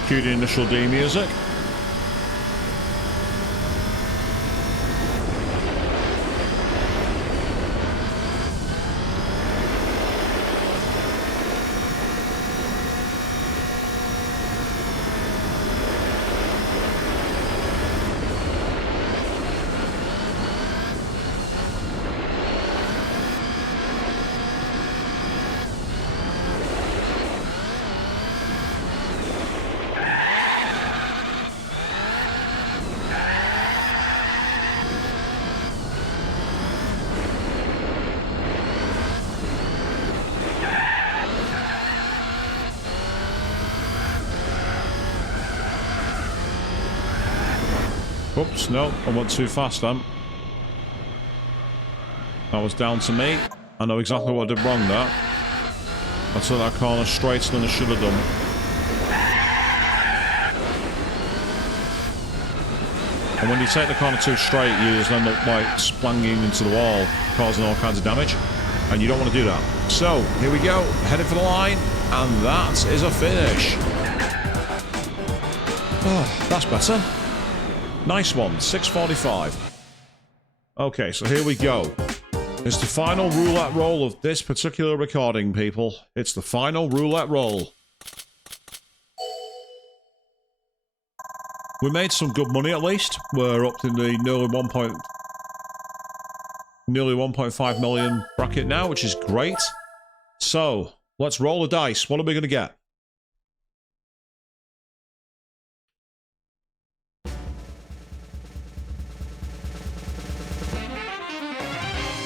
Cue the initial D music. Oops, no, I went too fast then. That was down to me. I know exactly what I did wrong there. I took that corner straighter than I should have done. And when you take the corner too straight, you just end up like splanging into the wall, causing all kinds of damage. And you don't want to do that. So, here we go, heading for the line, and that is a finish. Oh, that's better. Nice one, 6:45. Okay, so here we go. It's the final roulette roll of this particular recording, people. It's the final roulette roll. We made some good money at least. We're up in the nearly 1.5 million bracket now, which is great. So, let's roll the dice. What are we going to get?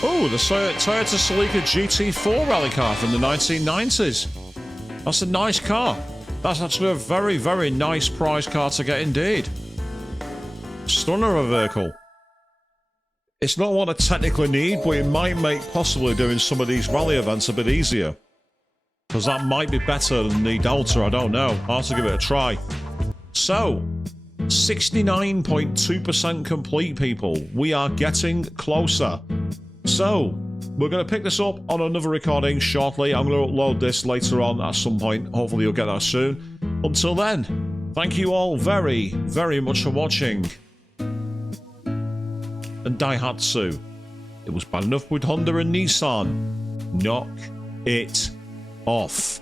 Oh, the Toyota Celica GT4 rally car from the 1990s. That's a nice car. That's actually a very, very nice prize car to get indeed. Stunner of a vehicle. It's not what I technically need, but it might make possibly doing some of these rally events a bit easier. Because that might be better than the Delta, I don't know. I'll have to give it a try. So, 69.2% complete, people. We are getting closer. So, we're going to pick this up on another recording shortly. I'm going to upload this later on at some point. Hopefully you'll get that soon. Until then, thank you all very, very much for watching. And Daihatsu. It was bad enough with Honda and Nissan. Knock it off.